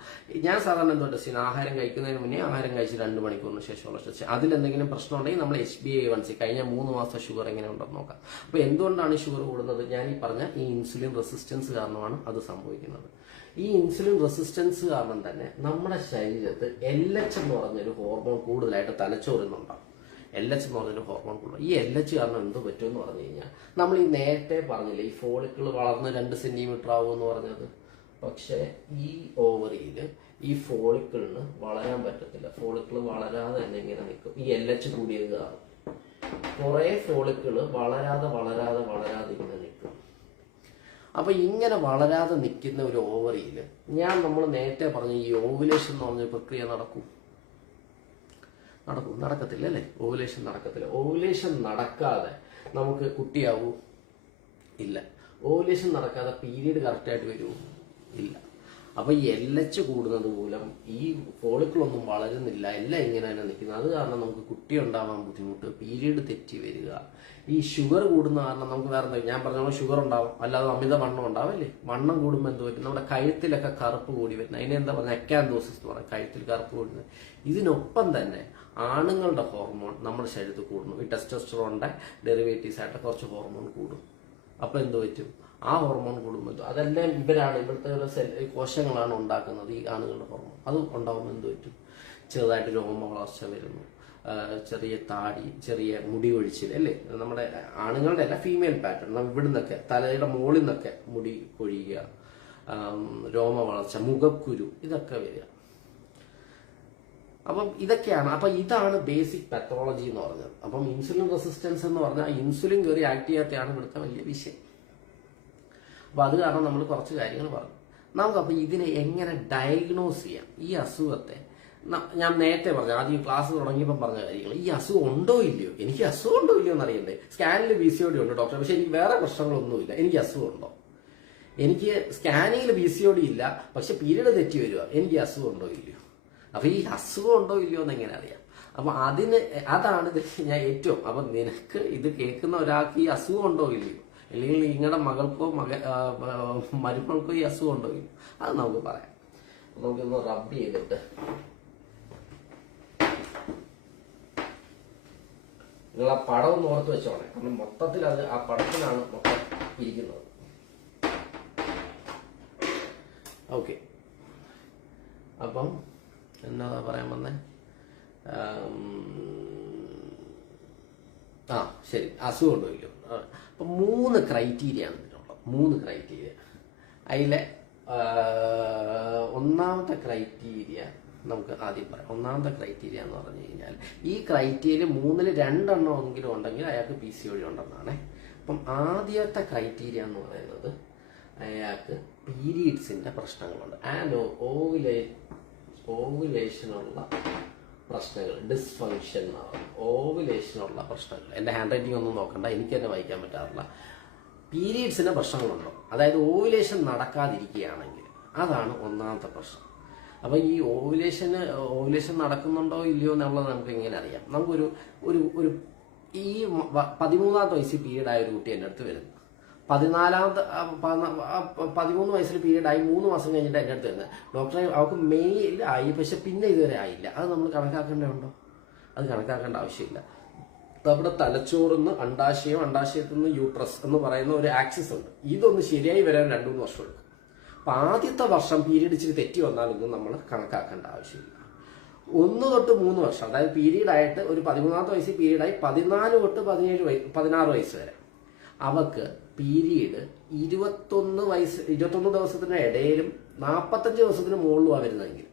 ഞാൻ സാധാരണ എന്തോ ടെസ്റ്റ് ചെയ്യുന്നത്? ആഹാരം കഴിക്കുന്നതിന് മുന്നേ, ആഹാരം കഴിച്ച് 2 മണിക്കൂറിന് ശേഷമുള്ള ടെസ്റ്റ്. അതിലെന്തെങ്കിലും പ്രശ്നം ഉണ്ടെങ്കിൽ നമ്മൾ HbA1c കഴിഞ്ഞ 3 മാസത്തെ ഷുഗർ എങ്ങനെ ഉണ്ടെന്ന് നോക്കാം. അപ്പൊ എന്തുകൊണ്ടാണ് ഈ ഷുഗർ കൂടുന്നത്? ഞാൻ ഈ പറഞ്ഞ ഈ ഇൻസുലിൻ റെസിസ്റ്റൻസ് കാരണമാണ് അത് സംഭവിക്കുന്നത്. ഈ ഇൻസുലിൻ റെസിസ്റ്റൻസ് കാരണം തന്നെ നമ്മുടെ ശരീരത്ത് LH എന്ന് പറഞ്ഞൊരു ഹോർമോൺ കൂടുതലായിട്ട് തലച്ചോറുന്നുണ്ടാവും. LH എന്ന് പറഞ്ഞൊരു ഹോർമോൺ കൂടുതൽ. ഈ LH കാരണം എന്ത് പറ്റുമെന്ന് പറഞ്ഞു കഴിഞ്ഞാൽ, നമ്മൾ ഈ നേരത്തെ പറഞ്ഞില്ലേ, ഈ ഫോളിക്കിൾ വളർന്ന് 2 സെന്റിമീറ്റർ ആവുമെന്ന് പറഞ്ഞത്. പക്ഷെ ഈ ഓവറിയിൽ ഈ ഫോളിക്കിളിന് വളരാൻ പറ്റത്തില്ല. ഫോളിക്കിൾ വളരാതെ തന്നെ ഇങ്ങനെ നിൽക്കും. ഈ LH കൂടിയത് കാരണം കുറെ ഫോളിക്കിള് വളരാതെ ഇങ്ങനെ നിൽക്കും. അപ്പൊ ഇങ്ങനെ വളരാതെ നിൽക്കുന്ന ഒരു ഓവറിയിൽ നമ്മൾ നേരത്തെ പറഞ്ഞ ഈ ഓവുലേഷൻ എന്ന് പറഞ്ഞ പ്രക്രിയ നടക്കത്തില്ല അല്ലേ? ഓവുലേഷൻ നടക്കത്തില്ല. ഓവുലേഷൻ നടക്കാതെ നമുക്ക് കുട്ടിയാവൂ? ഇല്ല. ഓവുലേഷൻ നടക്കാതെ പീരീഡ് കറക്റ്റായിട്ട് വരുമോ? ഇല്ല. അപ്പൊ ഈ LH കൂടുന്നത് മൂലം ഈ ഫോളിക്കിളൊന്നും വളരുന്നില്ല, എല്ലാം ഇങ്ങനെ തന്നെ നിൽക്കുന്നത്. അത് കാരണം നമുക്ക് കുട്ടി ഉണ്ടാവാൻ ബുദ്ധിമുട്ട്, പീരീഡ് തെറ്റി വരിക. ഈ ഷുഗർ കൂടുന്ന കാരണം നമുക്ക് വേറെ എന്താ, ഞാൻ പറഞ്ഞ ഷുഗർ ഉണ്ടാവും, അല്ലാതെ അമിത വണ്ണം ഉണ്ടാവില്ലേ? വണ്ണം കൂടുമ്പോൾ എന്ത് പറ്റും? നമ്മുടെ കഴുത്തിലൊക്കെ കറുപ്പ് കൂടി വരുന്നത്. അതിനെന്താ പറഞ്ഞാൽ എക്കാന്തോസിസ് എന്ന് പറയാം, കഴുത്തിൽ കറുപ്പ് കൂടുന്നത്. ഇതിനൊപ്പം തന്നെ ആണുങ്ങളുടെ ഹോർമോൺ നമ്മുടെ ശരീരത്തിൽ കൂടുന്നു. ഈ ടെസ്റ്റോസ്റ്ററോണിന്റെ ഡെറിവേറ്റീവ്സ് ആയിട്ട് കുറച്ച് ഹോർമോൺ കൂടും. അപ്പൊ എന്ത് പറ്റും? ആ ഹോർമോൺ കൂടുമ്പോൾ അതെല്ലാം ഇവിടുത്തെ കോശങ്ങളാണ് ഉണ്ടാക്കുന്നത്, ഈ ആണുങ്ങളുടെ ഹോർമോൺ. അത് ഉണ്ടാകുമ്പോൾ എന്ത് പറ്റും? ചെറുതായിട്ട് രോമ വളർച്ച വരുന്നു, ചെറിയ താടി, ചെറിയ മുടി ഒഴിച്ചിൽ അല്ലേ? നമ്മുടെ ആണുങ്ങളുടെ അല്ല, ഫീമെയിൽ പാറ്റേൺ. ഇവിടുന്നൊക്കെ തലയുടെ മുകളിൽ നിന്നൊക്കെ മുടി കൊഴിയുക, രോമ വളർച്ച, മുഖക്കുരു, ഇതൊക്കെ വരിക. അപ്പം ഇതൊക്കെയാണ്. അപ്പൊ ഇതാണ് ബേസിക് പാത്തോളജി എന്ന് പറഞ്ഞത്. അപ്പം ഇൻസുലിൻ റെസിസ്റ്റൻസ് എന്ന് പറഞ്ഞാൽ ഇൻസുലിൻ കയറി ആക്ട് ചെയ്യാത്തതാണ് ഇവിടുത്തെ വലിയ വിഷയം. അപ്പൊ അത് കാരണം നമ്മൾ കുറച്ച് കാര്യങ്ങൾ പറഞ്ഞു. നമുക്കപ്പോൾ ഇതിനെ എങ്ങനെ ഡയഗ്നോസ് ചെയ്യാം? ഈ അസുഖത്തെ ഞാൻ നേരത്തെ പറഞ്ഞു, ആദ്യം ക്ലാസ് തുടങ്ങിയപ്പോൾ പറഞ്ഞ കാര്യങ്ങൾ. ഈ അസുഖം ഉണ്ടോ ഇല്ലയോ? എനിക്ക് അസുഖം ഉണ്ടോ ഇല്ലയോ എന്നറിയണ്ടേ? സ്കാനിൽ PCOD ഉണ്ട് ഡോക്ടർ, പക്ഷെ എനിക്ക് വേറെ പ്രശ്നങ്ങളൊന്നുമില്ല. എനിക്ക് അസുഖം ഉണ്ടോ? എനിക്ക് സ്കാനിങ്ങിൽ PCOD ഇല്ല, പക്ഷെ പീരീഡ് തെറ്റി വരിക. എനിക്ക് അസുഖം ഉണ്ടോ ഇല്ലയോ? അപ്പൊ ഈ അസുഖം ഉണ്ടോ ഇല്ലയോ എന്ന് എങ്ങനെ അറിയാം? അപ്പൊ അതാണ് ഞാൻ ഏറ്റവും. അപ്പൊ നിനക്ക് ഇത് കേൾക്കുന്ന ഒരാൾക്ക് ഈ അസുഖം ഉണ്ടോ ഇല്ലയോ, അല്ലെങ്കിൽ നിങ്ങളുടെ മകൾക്കോ മരുമകൾക്കോ ഈ അസുഖം ഉണ്ടോ ഇല്ലയോ, അത് നമുക്ക് പറയാം. നമുക്കൊന്ന് റബ്ബ് ചെയ്തിട്ട് നിങ്ങൾ ആ പടം ഒന്ന് ഓർത്ത് വെച്ചോണേ. കാരണം മൊത്തത്തിൽ അത് ആ പടത്തിലാണ് മൊത്തം ഇരിക്കുന്നത്. ഓക്കെ. അപ്പം എന്നാ പറയാൻ വന്നേ? ആ ശരി, അസുഖമുണ്ടല്ലോ. അപ്പം 3 ക്രൈറ്റീരിയ ആണ് ഇതിനുള്ളത്. 3 ക്രൈറ്റീരിയ. അതിലെ ഒന്നാമത്തെ ക്രൈറ്റീരിയ നമുക്ക് ആദ്യം പറയാം. ഒന്നാമത്തെ ക്രൈറ്റീരിയ എന്ന് പറഞ്ഞു കഴിഞ്ഞാൽ, ഈ ക്രൈറ്റീരിയ 3-ൽ 2 എങ്കിലും ഉണ്ടെങ്കിൽ അയാൾക്ക് PCOD ഉണ്ടെന്നാണ്. അപ്പം ആദ്യത്തെ ക്രൈറ്റീരിയ എന്ന് പറയുന്നത് അയാൾക്ക് പീരീഡ്സിന്റെ പ്രശ്നങ്ങളുണ്ട്. ആൻഡ് ഓവുലേഷനുള്ള പ്രശ്നങ്ങൾ, ഡിസ്ഫങ്ഷൻ എന്നാണ്. ഓവുലേഷനുള്ള പ്രശ്നങ്ങൾ. എൻ്റെ ഹാൻഡ് റൈറ്റിംഗ് ഒന്നും നോക്കണ്ട, എനിക്ക് തന്നെ വായിക്കാൻ പറ്റാറില്ല. പീരീഡ്സിന് പ്രശ്നങ്ങളുണ്ടോ, അതായത് ഓവുലേഷൻ നടക്കാതിരിക്കുകയാണെങ്കിൽ, അതാണ് ഒന്നാമത്തെ പ്രശ്നം. അപ്പോൾ ഈ ഓവുലേഷൻ നടക്കുന്നുണ്ടോ ഇല്ലയോ എന്നുള്ളത് നമുക്ക് എങ്ങനെ അറിയാം? നമുക്കൊരു ഒരു ഈ 13ാമത്തെ വയസ്സിൽ പീരീഡായ ഒരു കുട്ടി എൻ്റെ അടുത്ത് വരുന്നു. 13 വയസ്സിൽ പീരീഡായി 3 മാസം കഴിഞ്ഞിട്ട് എൻ്റെ അടുത്ത് വരുന്നത്. ഡോക്ടറെ അവൾക്ക് മെയിൽ ആയി, പക്ഷെ പിന്നെ ഇതുവരെ ആയില്ല. അത് നമ്മൾ കണക്കാക്കേണ്ടതുണ്ടോ? അത് കണക്കാക്കേണ്ട ആവശ്യമില്ല. നമ്മുടെ തലച്ചോറിന്ന് അണ്ടാശയത്തിൽ നിന്ന് യൂട്രസ് എന്ന് പറയുന്ന ഒരു ആക്സിസ് ഉണ്ട്. ഇതൊന്ന് ശരിയായി വരാൻ 2-3 വർഷം എടുക്കും. അപ്പൊ ആദ്യത്തെ വർഷം പീരീഡ് ഇച്ചിരി തെറ്റി വന്നാലൊന്നും നമ്മൾ കണക്കാക്കേണ്ട ആവശ്യമില്ല. 1 തൊട്ട് 3 വർഷം, അതായത് പീരീഡായിട്ട് ഒരു 13ാമത്തെ വയസ്സിൽ പീരീഡായി 14 തൊട്ട് 16 വയസ്സ് വരെ അവക്ക് പീരീഡ് 21 ദിവസത്തിന് ഇടയിലും 45 ദിവസത്തിന് മുകളിലുമാണ് വരുന്നതെങ്കിൽ,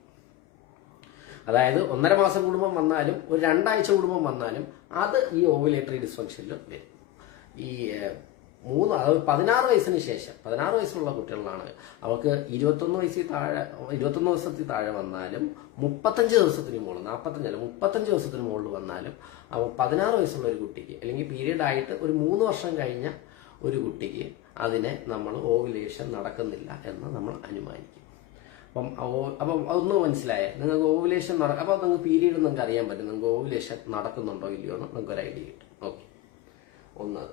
അതായത് 1.5 മാസം കൂടുമ്പം വന്നാലും ഒരു 2 ആഴ്ച കൂടുമ്പം വന്നാലും അത് ഈ ഓവുലേറ്ററി ഡിസ്ഫങ്ഷനിൽ വരും. ഈ 16 വയസ്സിന് ശേഷം, 16 വയസ്സുള്ള കുട്ടികളാണ് അവർക്ക് 21 ദിവസത്തിൽ താഴെ വന്നാലും 35 ദിവസത്തിന് മുകളിൽ, 45 ദിവസത്തിന് മുകളിൽ വന്നാലും, അവ 16 വയസ്സുള്ള ഒരു കുട്ടിക്ക്, അല്ലെങ്കിൽ പീരീഡ് ആയിട്ട് ഒരു 3 വർഷം കഴിഞ്ഞ ഒരു കുട്ടിക്ക് അതിനെ നമ്മൾ ഓവുലേഷൻ നടക്കുന്നില്ല എന്ന് നമ്മൾ അനുമാനിക്കും. അപ്പം അതൊന്ന് മനസ്സിലായേ നിങ്ങൾക്ക്? ഓവുലേഷൻ അപ്പോൾ നിങ്ങൾക്ക് പീരീഡ് നിങ്ങൾക്ക് അറിയാൻ പറ്റും, നിങ്ങൾക്ക് ഓവുലേഷൻ നടക്കുന്നുണ്ടോ ഇല്ലയോ എന്ന് നിങ്ങൾക്ക് ഒരു ഐഡിയ കിട്ടും. ഓക്കെ, ഒന്ന്.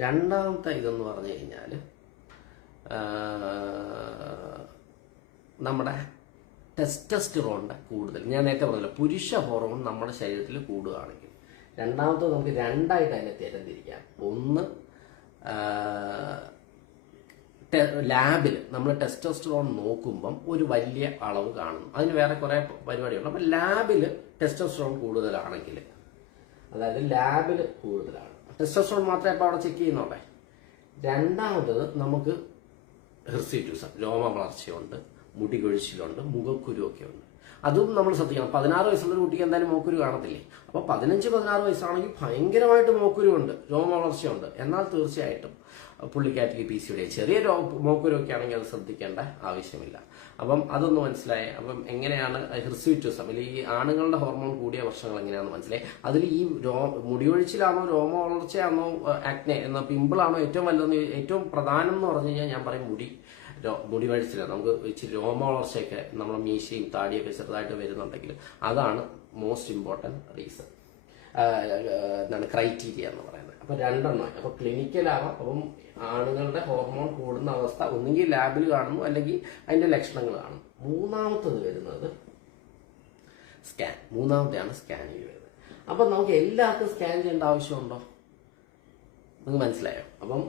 രണ്ടാമത്തെ ഇതെന്ന് പറഞ്ഞു കഴിഞ്ഞാൽ, നമ്മുടെ ടെസ്റ്റോസ്റ്ററോണിന്റെ കൂടുതൽ, ഞാൻ നേരത്തെ പറഞ്ഞല്ലോ, പുരുഷ ഹോർമോൺ നമ്മുടെ ശരീരത്തിൽ കൂടുകയാണെങ്കിൽ, രണ്ടാമത്തെ നമുക്ക് 2ആയിട്ട് അതിനെ തരംതിരിക്കാം. ഒന്ന്, ലാബിൽ നമ്മൾ ടെസ്റ്റോസ്റ്ററോൺ നോക്കുമ്പം ഒരു വലിയ അളവ് കാണുന്നു. അതിന് വേറെ കുറെ പരിപാടികളുണ്ട്. അപ്പം ലാബിൽ ടെസ്റ്റോസ്റ്ററോൺ കൂടുതലാണെങ്കിൽ, അതായത് ലാബിൽ കൂടുതലാണ്, ടെസ്റ്റോസ്റ്ററോൺ മാത്രമേ അപ്പോൾ അവിടെ ചെക്ക് ചെയ്യുന്നുള്ളേ. രണ്ടാമത്തത് നമുക്ക് ഹിർസിറ്റ്യൂസം, രോമ വളർച്ചയുണ്ട്, മുടി കൊഴിച്ചിലുണ്ട്, മുഖക്കുരുവൊക്കെ ഉണ്ട്. അതും നമ്മൾ ശ്രദ്ധിക്കണം. 16 വയസ്സുള്ള ഒരു കുട്ടിക്ക് എന്തായാലും മോക്കുരു കാണത്തില്ലേ? അപ്പോൾ 15-16 വയസ്സാണെങ്കിൽ ഭയങ്കരമായിട്ട് മോക്കുരുവുണ്ട്, രോമ വളർച്ചയുണ്ട്. എന്നാൽ തീർച്ചയായിട്ടും പുള്ളിക്കാറ്റിക്ക് PCOD. ചെറിയ മോക്കുരുവൊക്കെ ആണെങ്കിൽ അത് ശ്രദ്ധിക്കേണ്ട ആവശ്യമില്ല. അപ്പം അതൊന്ന് മനസ്സിലായേ. അപ്പം എങ്ങനെയാണ് ഹിർസിറ്റ്യൂസം, അല്ലെങ്കിൽ ഈ ആണുങ്ങളുടെ ഹോർമോൺ കൂടിയ വർഷങ്ങൾ എങ്ങനെയാണെന്ന് മനസ്സിലായി. അതിൽ ഈ മുടിയൊഴിച്ചിലാണോ, രോമ വളർച്ചയാണോ, ആക്നെ എന്ന പിമ്പിളാണോ ഏറ്റവും വലുതെന്ന്, ഏറ്റവും പ്രധാനം എന്ന് പറഞ്ഞു കഴിഞ്ഞാൽ ഞാൻ പറയും മുടി വഴിച്ചിലാണ്. നമുക്ക് ഇച്ചിരി രോമ വളർച്ചയൊക്കെ, നമ്മുടെ മീശയും താടിയൊക്കെ ചെറുതായിട്ട് വരുന്നുണ്ടെങ്കിൽ അതാണ് മോസ്റ്റ് ഇമ്പോർട്ടൻറ്റ് റീസൺ, എന്താണ് ക്രൈറ്റീരിയ എന്ന് പറയുന്നത്. അപ്പൊ 2 അപ്പൊ ക്ലിനിക്കലാവാം. അപ്പം ആണുങ്ങളുടെ ഹോർമോൺ കൂടുന്ന അവസ്ഥ ഒന്നുകിൽ ലാബിൽ കാണുന്നു, അല്ലെങ്കിൽ അതിന്റെ ലക്ഷണങ്ങൾ കാണും. മൂന്നാമത്തത് വരുന്നത് സ്കാൻ. മൂന്നാമത്തെയാണ് സ്കാനിങ് വരുന്നത്. അപ്പൊ നമുക്ക് എല്ലാവർക്കും സ്കാൻ ചെയ്യേണ്ട ആവശ്യമുണ്ടോ? നിങ്ങൾക്ക് മനസ്സിലായോ? അപ്പം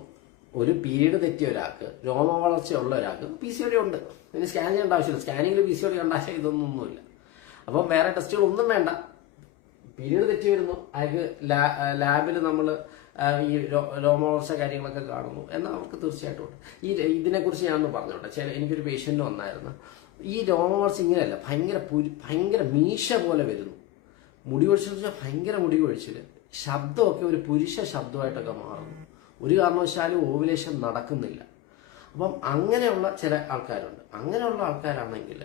ഒരു പീരീഡ് തെറ്റിയ ഒരാൾക്ക്, രോമ വളർച്ചയുള്ള ഒരാൾക്ക് PCOD ഉണ്ട്, പിന്നെ സ്കാൻ ചെയ്യേണ്ട ആവശ്യമില്ല. സ്കാനിങ്ങിൽ PCOD കണ്ടാൽ ഇതൊന്നൊന്നുമില്ല. അപ്പം വേറെ ടെസ്റ്റുകളൊന്നും വേണ്ട. പീരീഡ് തെറ്റി വരുന്നു, അയാൾക്ക് ലാബിൽ നമ്മൾ ഈ രോമ വളർച്ച കാര്യങ്ങളൊക്കെ കാണുന്നു എന്നാൽ അവർക്ക് തീർച്ചയായിട്ടും ഉണ്ട്. ഇതിനെക്കുറിച്ച് ഞാനൊന്ന് പറഞ്ഞോട്ടെ. എനിക്കൊരു പേഷ്യന്റ് വന്നായിരുന്നു. ഈ രോമ വളർച്ച ഇങ്ങനെയല്ല, ഭയങ്കര മീശ പോലെ വരുന്നു. മുടി കൊഴിച്ചിൽ വെച്ചാൽ ഭയങ്കര മുടി കൊഴിച്ചിൽ, ശബ്ദമൊക്കെ ഒരു പുരുഷ ശബ്ദമായിട്ടൊക്കെ മാറുന്നു. ഒരു കാരണവശാലും ഓവുലേഷൻ നടക്കുന്നില്ല. അപ്പം അങ്ങനെയുള്ള ചില ആൾക്കാരുണ്ട്. അങ്ങനെയുള്ള ആൾക്കാരാണെങ്കിൽ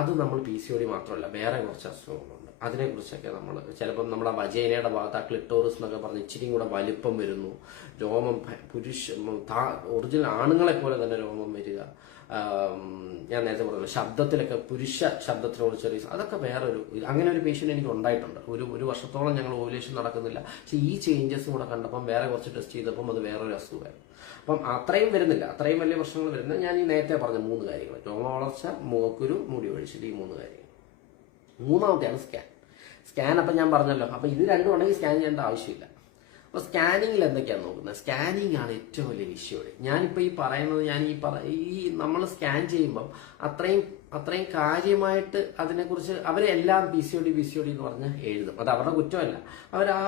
അത് നമ്മൾ PCOD മാത്രമല്ല, വേറെ കുറച്ച് അസുഖങ്ങളുണ്ട്. അതിനെക്കുറിച്ചൊക്കെ നമ്മൾ ചിലപ്പം നമ്മുടെ വജൈനയുടെ ഭാഗത്ത്, ക്ലിട്ടോറിസ് എന്നൊക്കെ പറഞ്ഞ് ഇച്ചിരിയും കൂടെ വലിപ്പം വരുന്നു, രോമം ഒറിജിനൽ ആണുങ്ങളെ പോലെ തന്നെ രോമം വരിക, ഞാൻ നേരത്തെ പറഞ്ഞു ശബ്ദത്തിലൊക്കെ പുരുഷ ശബ്ദത്തിനോട് ചെറിയ, അതൊക്കെ വേറൊരു, അങ്ങനെ ഒരു പേഷ്യന്റ് എനിക്ക് ഉണ്ടായിട്ടുണ്ട്. ഒരു വർഷത്തോളം ഞങ്ങൾ ഓവുലേഷൻ നടക്കുന്നില്ല. പക്ഷെ ഈ ചേഞ്ചസും കൂടെ കണ്ടപ്പം വേറെ കുറച്ച് ടെസ്റ്റ് ചെയ്തപ്പം അത് വേറൊരു അസുഖമായിരുന്നു. അപ്പം അത്രയും വരുന്നില്ല, അത്രയും വലിയ പ്രശ്നങ്ങൾ വരുന്നത് ഞാൻ ഈ നേരത്തെ പറഞ്ഞ 3 കാര്യങ്ങൾ: രോമ വളർച്ച, മുഖക്കുരു, മുടി ഒഴിച്ചിൽ, ഈ 3 കാര്യങ്ങൾ. മൂന്നാമത്തെയാണ് സ്കാൻ. അപ്പം ഞാൻ പറഞ്ഞല്ലോ, അപ്പം ഇത് രണ്ടും ഉണ്ടെങ്കിൽ സ്കാൻ ചെയ്യേണ്ട ആവശ്യമില്ല. അപ്പോൾ സ്കാനിങ്ങിൽ എന്തൊക്കെയാണ് നോക്കുന്നത്? സ്കാനിങ് ആണ് ഏറ്റവും വലിയ വിഷയം. ഞാനിപ്പോൾ ഈ പറയുന്നത് ഈ നമ്മൾ സ്കാൻ ചെയ്യുമ്പം അത്രയും കാര്യമായിട്ട് അതിനെക്കുറിച്ച് അവരെല്ലാം PCOD എന്ന് പറഞ്ഞ് എഴുതും. അത് അവരുടെ കുറ്റമല്ല, അവർ ആ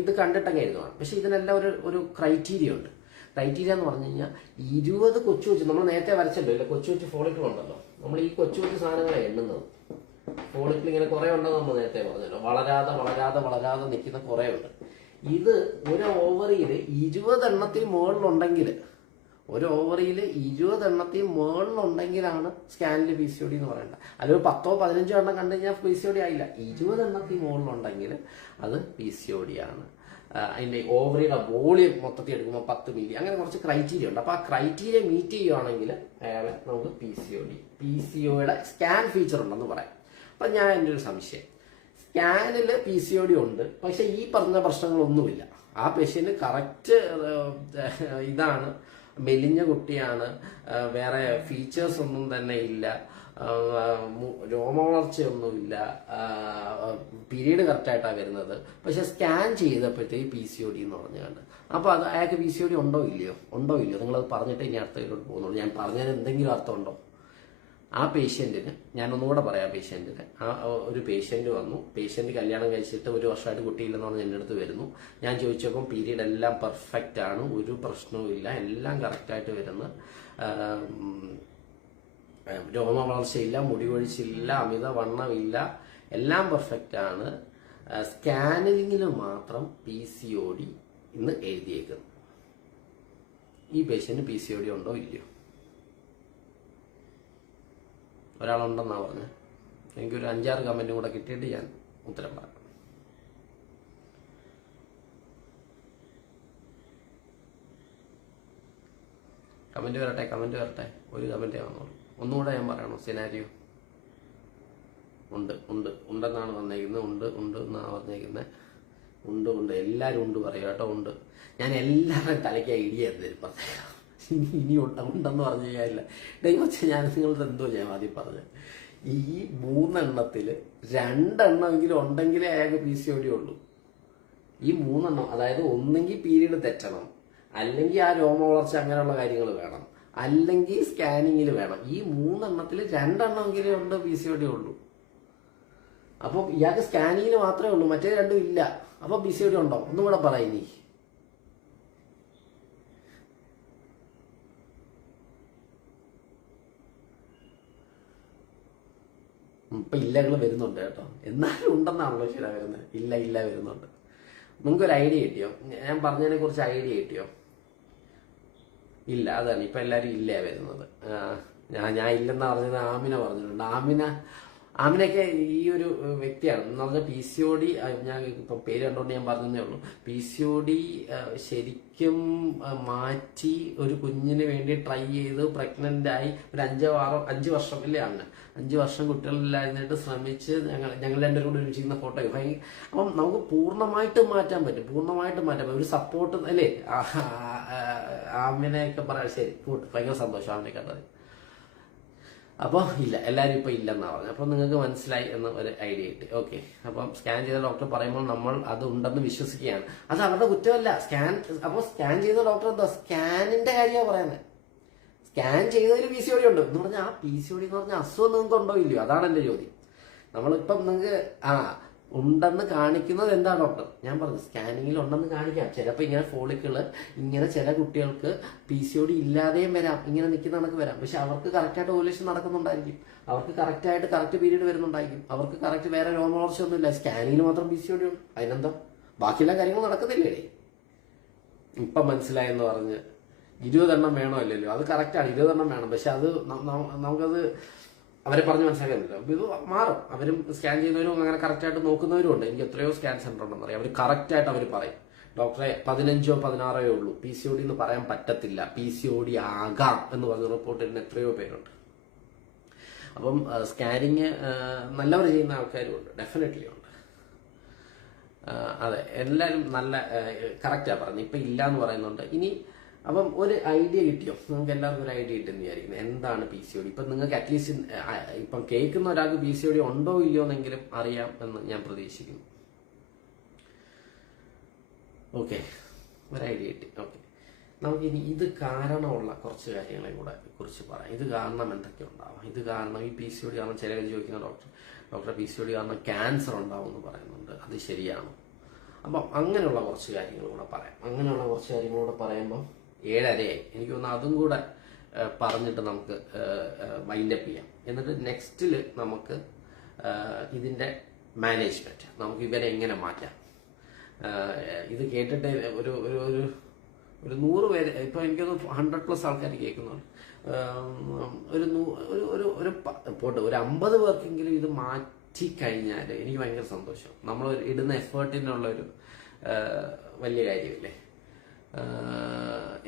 ഇത് കണ്ടിട്ടൊക്കെ എഴുതുവാണ്. പക്ഷെ ഇതിനെല്ലാം ഒരു ക്രൈറ്റീരിയ ഉണ്ട്. ക്രൈറ്റീരിയ എന്ന് പറഞ്ഞു കഴിഞ്ഞാൽ 20 കൊച്ചു നമ്മൾ നേരത്തെ വരച്ചല്ലോ, ഇല്ല കൊച്ചു ഫോളിക്കിൾ ഉണ്ടല്ലോ, നമ്മൾ ഈ കൊച്ചു സാധനങ്ങളെ എണ്ണുന്നത്. ഫോളിക്കിൾ ഇങ്ങനെ കുറെ ഉണ്ടെന്ന് നമ്മൾ നേരത്തെ പറഞ്ഞല്ലോ, വളരാതെ നിൽക്കുന്ന കുറെ ഉണ്ട്. ഇത് ഒരു ഓവറിയിൽ 20 എണ്ണത്തിൽ മുകളിലുണ്ടെങ്കിൽ, ഒരു ഓവറിയിൽ 20 എണ്ണത്തിൽ മുകളിലുണ്ടെങ്കിലാണ് സ്കാനിൽ PCOD എന്ന് പറയേണ്ടത്. അല്ലെങ്കിൽ 10 15 എണ്ണം കണ്ടു കഴിഞ്ഞാൽ PCOD ആയില്ല. 20 എണ്ണത്തിൽ മുകളിലുണ്ടെങ്കിൽ അത് PCOD ആണ്. അതിന്റെ ഓവറിയുടെ വോളിയം മൊത്തത്തിൽ എടുക്കുമ്പോൾ 10 മില്ലി, അങ്ങനെ കുറച്ച് ക്രൈറ്റീരിയ ഉണ്ട്. അപ്പൊ ആ ക്രൈറ്റീരിയ മീറ്റ് ചെയ്യുവാണെങ്കിൽ അയാളെ നമുക്ക് PCODയുടെ സ്കാൻ ഫീച്ചർ ഉണ്ടെന്ന് പറയാം. അപ്പൊ ഞാൻ എൻ്റെ ഒരു സംശയം, സ്കാനിൽ PCOD ഉണ്ട്, പക്ഷെ ഈ പറഞ്ഞ പ്രശ്നങ്ങളൊന്നുമില്ല. ആ പേഷ്യന്റ് കറക്റ്റ് ഇതാണ്, മെലിഞ്ഞ കുട്ടിയാണ്, വേറെ ഫീച്ചേഴ്സ് ഒന്നും തന്നെ ഇല്ല, രോമവളർച്ചയൊന്നുമില്ല, പീരീഡ് കറക്റ്റായിട്ടാണ് വരുന്നത്, പക്ഷെ സ്കാൻ ചെയ്തപ്പോഴത്തേക്ക് PCOD എന്ന് പറഞ്ഞുകൊണ്ട്. അപ്പോൾ അത് അയാൾക്ക് PCOD ഉണ്ടോ ഇല്ലയോ നിങ്ങളത് പറഞ്ഞിട്ട് ഇനി അടുത്തതിലോട്ട് പോകുന്നുള്ളൂ. ഞാൻ പറഞ്ഞതിന് എന്തെങ്കിലും അർത്ഥമുണ്ടോ? ആ പേഷ്യന്റിന്, ഞാനൊന്നുകൂടെ പറയാം, ഒരു പേഷ്യന്റ് വന്നു, പേഷ്യന്റ് കല്യാണം കഴിച്ചിട്ട് 1 വർഷമായിട്ട് കുട്ടിയില്ലെന്ന് പറഞ്ഞ് എൻ്റെ അടുത്ത് വരുന്നു. ഞാൻ ചോദിച്ചപ്പോൾ പീരീഡ് എല്ലാം പെർഫെക്റ്റ് ആണ്, ഒരു പ്രശ്നവും ഇല്ല, എല്ലാം കറക്റ്റായിട്ട് വരുന്നു, രോമ വളർച്ചയില്ല, മുടി കൊഴിച്ചില്ല, അമിത വണ്ണമില്ല, എല്ലാം പെർഫെക്റ്റ് ആണ്, സ്കാനിങ്ങിൽ മാത്രം PCOD എന്ന് എഴുതിയേക്കുന്നു. ഈ പേഷ്യന്റ് PCOD ഉണ്ടോ ഇല്ലയോ? ഒരാളുണ്ടെന്നാ പറഞ്ഞത്. എനിക്കൊരു 5-6 കമന്റും കൂടെ കിട്ടിയിട്ട് ഞാൻ ഉത്തരം പറയാം. കമന്റ് വരട്ടെ. ഒരു കമന്റേ വന്നോളൂ. ഒന്നുകൂടെ ഞാൻ പറയണോ സിനാരിയോ? ഉണ്ടെന്നാണ് വന്നേക്കുന്നത്. ഉണ്ട് എന്നാണ് പറഞ്ഞേക്കുന്നത്. ഉണ്ട് എല്ലാവരും ഉണ്ട് പറയും കേട്ടോ. ഉണ്ട്. ഞാൻ എല്ലാവരുടെയും തലയ്ക്ക് ഐഡിയ തരും. ഇനി ഉണ്ടെന്ന് പറഞ്ഞു കഴിഞ്ഞാൽ ദൈവത്തെ ഞാൻ നിങ്ങളുടെ എന്തോ ഞാൻ ആദ്യം പറഞ്ഞത്, ഈ 3 എണ്ണത്തിൽ 2 എണ്ണമെങ്കിലും ഉണ്ടെങ്കിലേ അയാൾക്ക് PCOD ഉള്ളൂ. ഈ 3 എണ്ണം, അതായത് ഒന്നെങ്കിൽ പീരീഡ് തെറ്റണം, അല്ലെങ്കിൽ ആ രോമ വളർച്ച അങ്ങനെയുള്ള കാര്യങ്ങൾ വേണം, അല്ലെങ്കിൽ സ്കാനിങ്ങിൽ വേണം. ഈ 3 എണ്ണത്തിൽ 2 എണ്ണമെങ്കിലും ഉണ്ട് PCOD ഉള്ളൂ. അപ്പോൾ ഇയാൾക്ക് സ്കാനിങ്ങിൽ മാത്രമേ ഉള്ളൂ, മറ്റേ 2 ഇല്ല. അപ്പൊ PCOD ഉണ്ടോ? ഒന്നും കൂടെ പറയിനി. ഇപ്പൊ ഇല്ലകൾ വരുന്നുണ്ട് കേട്ടോ, എന്നാലും ഉണ്ടെന്നാണല്ലോ ശരി വരുന്നത്. ഇല്ല വരുന്നുണ്ട്. നിങ്ങൾക്കൊരു ഐഡിയ കിട്ടിയോ? ഞാൻ പറഞ്ഞതിനെ കുറിച്ച് ഐഡിയ കിട്ടിയോ? ഇല്ല, അതാണ് ഇപ്പൊ എല്ലാരും ഇല്ല വരുന്നത്. ഞാൻ ഇല്ലെന്ന് പറഞ്ഞത് ആമിന പറഞ്ഞിട്ടുണ്ട്. ആമിനൊക്കെ ഈ ഒരു വ്യക്തിയാണ് എന്ന് പറഞ്ഞാൽ PCOD, ഞാൻ ഇപ്പം പേര് കണ്ടുകൊണ്ട് ഞാൻ പറഞ്ഞതേ ഉള്ളൂ. PCOD ശരിക്കും മാറ്റി ഒരു കുഞ്ഞിന് വേണ്ടി ട്രൈ ചെയ്ത് പ്രഗ്നന്റ് ആയി ഒരു 5 വർഷം അല്ലേ ആണ്, 5 വർഷം കുട്ടികളില്ലായിരുന്നിട്ട് ശ്രമിച്ച് ഞങ്ങൾ രണ്ടും കൂടി ഒരുമിച്ചിരുന്ന ഫോട്ടോ. അപ്പം നമുക്ക് പൂർണ്ണമായിട്ടും മാറ്റാൻ പറ്റും. ഒരു സപ്പോർട്ട് അല്ലേ? ആമിനെയൊക്കെ പറയാം. ശരി, ഭയങ്കര സന്തോഷം ആമിനെ കണ്ടത്. അപ്പോൾ ഇല്ല, എല്ലാവരും ഇപ്പൊ ഇല്ലെന്നാ പറഞ്ഞു. അപ്പൊ നിങ്ങൾക്ക് മനസ്സിലായി എന്ന് ഒരു ഐഡിയ കിട്ടി. ഓക്കെ. അപ്പം സ്കാൻ ചെയ്ത ഡോക്ടർ പറയുമ്പോൾ നമ്മൾ അത് ഉണ്ടെന്ന് വിശ്വസിക്കുകയാണ്. അത് അവരുടെ കുറ്റമല്ല. സ്കാൻ ചെയ്ത ഡോക്ടർ എന്താ സ്കാനിന്റെ കാര്യമാണ് പറയുന്നത്. സ്കാൻ ചെയ്തതിൽ PCOD ഉണ്ട് എന്ന് പറഞ്ഞാൽ ആ PCOD എന്ന് പറഞ്ഞാൽ അസുഖം നിങ്ങൾക്ക് ഉണ്ടോ ഇല്ലയോ? അതാണ് എന്റെ ചോദ്യം. നമ്മളിപ്പം നിങ്ങൾക്ക് ഉണ്ടെന്ന് കാണിക്കുന്നത് എന്താ ഡോക്ടർ? ഞാൻ പറഞ്ഞു സ്കാനിങ്ങിൽ ഉണ്ടെന്ന് കാണിക്കാം. ചിലപ്പോൾ ഇങ്ങനെ ഫോളിക്കിള് ഇങ്ങനെ ചില കുട്ടികൾക്ക് PCOD ഇല്ലാതെയും വരാം, ഇങ്ങനെ നിൽക്കുന്ന കണക്ക് വരാം. പക്ഷെ അവർക്ക് കറക്റ്റായിട്ട് ഓവുലേഷൻ നടക്കുന്നുണ്ടായിരിക്കും, അവർക്ക് കറക്റ്റ് പീരീഡ് വരുന്നുണ്ടായിരിക്കും, അവർക്ക് കറക്റ്റ് വേറെ രോമവളർച്ച ഒന്നുമില്ല. സ്കാനിങ്ങിൽ മാത്രം PCOD ഉണ്ട്. അതിനെന്താ? ബാക്കിയെല്ലാ കാര്യങ്ങളും നടക്കുന്നില്ലേ? ഇപ്പം മനസ്സിലായെന്ന് പറഞ്ഞ് 20 എണ്ണം വേണോ അല്ലല്ലോ? അത് കറക്റ്റാണ്, 20 എണ്ണം വേണം. പക്ഷെ അത് നമുക്കത് അവരെ പറഞ്ഞ് മനസ്സിലാക്കുന്നില്ല. ഇത് മാറും. അവരും സ്കാൻ ചെയ്യുന്നവരും അങ്ങനെ കറക്റ്റായിട്ട് നോക്കുന്നവരും ഉണ്ട്. എനിക്ക് എത്രയോ സ്കാൻ സെന്റർ ഉണ്ടെന്ന് അറിയാം. അവർ കറക്റ്റായിട്ട് അവർ പറയും, ഡോക്ടറെ 15 16 ഉള്ളൂ, PCOD എന്ന് പറയാൻ പറ്റത്തില്ല, PCOD ആകാം എന്ന് പറഞ്ഞ റിപ്പോർട്ട് ചെയ്യുന്ന എത്രയോ പേരുണ്ട്. അപ്പം സ്കാനിങ് നല്ലവർ ചെയ്യുന്ന ആൾക്കാരും ഉണ്ട്, ഡെഫിനറ്റ്ലി ഉണ്ട്. അതെ, എല്ലാവരും നല്ല കറക്റ്റാ പറഞ്ഞു. ഇപ്പൊ ഇല്ല എന്ന് പറയുന്നുണ്ട്. ഇനി അപ്പം ഒരു ഐഡിയ കിട്ടിയോ? നിങ്ങൾക്ക് എല്ലാവർക്കും ഒരു ഐഡിയ കിട്ടുമെന്ന് വിചാരിക്കുന്നത് എന്താണ് PCOD. ഇപ്പം നിങ്ങൾക്ക് അറ്റ്ലീസ്റ്റ് ഇപ്പം കേൾക്കുന്ന ഒരാൾക്ക് PCOD ഉണ്ടോ ഇല്ലയോ എന്നെങ്കിലും അറിയാം എന്ന് ഞാൻ പ്രതീക്ഷിക്കുന്നു. ഓക്കെ, ഒരു ഐഡിയ കിട്ടി. ഓക്കെ, നമുക്കിനി ഇത് കാരണമുള്ള കുറച്ച് കാര്യങ്ങളെ കൂടെ കുറിച്ച് പറയാം. ഇത് കാരണം എന്തൊക്കെ ഉണ്ടാവാം? ഇത് കാരണം ഈ PCOD കാരണം ചിലർ ചോദിക്കുന്ന ഡോക്ടർ PCOD കാരണം ക്യാൻസർ ഉണ്ടാവും എന്ന് പറയുന്നുണ്ട്, അത് ശരിയാണോ? അപ്പം അങ്ങനെയുള്ള കുറച്ച് കാര്യങ്ങൾ കൂടെ പറയാം. അങ്ങനെയുള്ള കുറച്ച് കാര്യങ്ങളൂടെ പറയുമ്പോൾ 7:30 എനിക്ക് തോന്നുന്നു അതും കൂടെ പറഞ്ഞിട്ട് നമുക്ക് വൈൻഡപ്പ് ചെയ്യാം. എന്നിട്ട് നെക്സ്റ്റിൽ നമുക്ക് ഇതിൻ്റെ മാനേജ്മെന്റ്, നമുക്ക് ഇവരെ എങ്ങനെ മാറ്റാം. ഇത് കേട്ടിട്ട് ഒരു ഒരു ഒരു ഒരു 100 പേര്, ഇപ്പം എനിക്കൊന്ന് 100+ ആൾക്കാർ കേൾക്കുന്നുണ്ട്. ഒരു പോട്ടെ, ഒരു 50 പേർക്കെങ്കിലും ഇത് മാറ്റി കഴിഞ്ഞാൽ എനിക്ക് ഭയങ്കര സന്തോഷം. നമ്മൾ ഇടുന്ന എഫേർട്ടിനുള്ളൊരു വലിയ കാര്യമില്ലേ.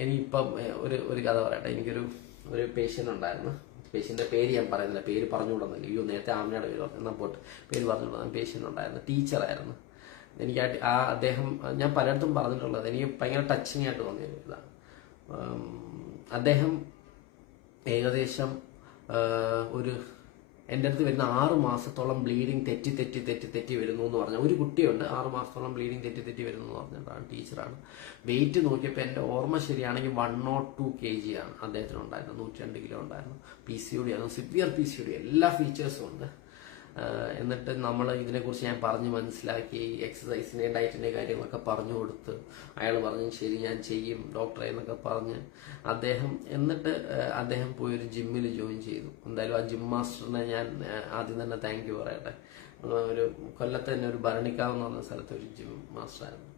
ഇനിയിപ്പം ഒരു കഥ പറയട്ടെ. എനിക്കൊരു പേഷ്യൻ്റ് ഉണ്ടായിരുന്നു. പേഷ്യൻ്റെ പേര് ഞാൻ പറയുന്നില്ല, പേര് പറഞ്ഞുകൂടുന്നില്ല. അയ്യോ, നേരത്തെ ആമിനയുടെ പേര് പറഞ്ഞു, എന്നാൽ പോട്ട് പേര് പറഞ്ഞുകൂടാൻ. പേഷ്യൻ്റ് ഉണ്ടായിരുന്നു, ടീച്ചറായിരുന്നു. എനിക്ക് അദ്ദേഹം, ഞാൻ പലയിടത്തും പറഞ്ഞിട്ടുള്ളത്, എനിക്ക് ഭയങ്കര ടച്ചിങ് ആയിട്ട് തോന്നിയത് ഇതാണ്. അദ്ദേഹം ഏകദേശം എൻ്റെ അടുത്ത് വരുന്ന 6 മാസത്തോളം ബ്ലീഡിങ് തെറ്റി വരുന്നു എന്ന് പറഞ്ഞാൽ, ഒരു കുട്ടിയുണ്ട് 6 മാസത്തോളം ബ്ലീഡിങ് തെറ്റി വരുന്നു എന്ന് പറഞ്ഞിട്ടാണ്. ടീച്ചറാണ്. വെയിറ്റ് നോക്കിയപ്പോൾ എൻ്റെ ഓർമ്മ ശരിയാണെങ്കിൽ 102 kg ആണ് അദ്ദേഹത്തിനുണ്ടായിരുന്നത്. 102 കിലോ ഉണ്ടായിരുന്നു. PCOD ആയിരുന്നു, സിവിയർ PCOD, എല്ലാ ഫീച്ചേഴ്സും ഉണ്ട്. എന്നിട്ട് നമ്മൾ ഇതിനെക്കുറിച്ച് ഞാൻ പറഞ്ഞ് മനസ്സിലാക്കി, എക്സസൈസിൻ്റെ ഡയറ്റിൻ്റെ കാര്യങ്ങളൊക്കെ പറഞ്ഞു കൊടുത്ത്, അയാൾ പറഞ്ഞു ശരി ഞാൻ ചെയ്യും ഡോക്ടറെ എന്നൊക്കെ പറഞ്ഞ് അദ്ദേഹം പോയി ഒരു ജിമ്മിൽ ജോയിൻ ചെയ്തു. എന്തായാലും ആ ജിം മാസ്റ്ററിനെ ഞാൻ ആദ്യം തന്നെ താങ്ക് യു പറയട്ടെ. ഒരു കൊല്ലത്ത് തന്നെ ഒരു ഭരണിക്കാവ് എന്ന് പറഞ്ഞ സ്ഥലത്ത് ഒരു ജിം മാസ്റ്ററായിരുന്നു.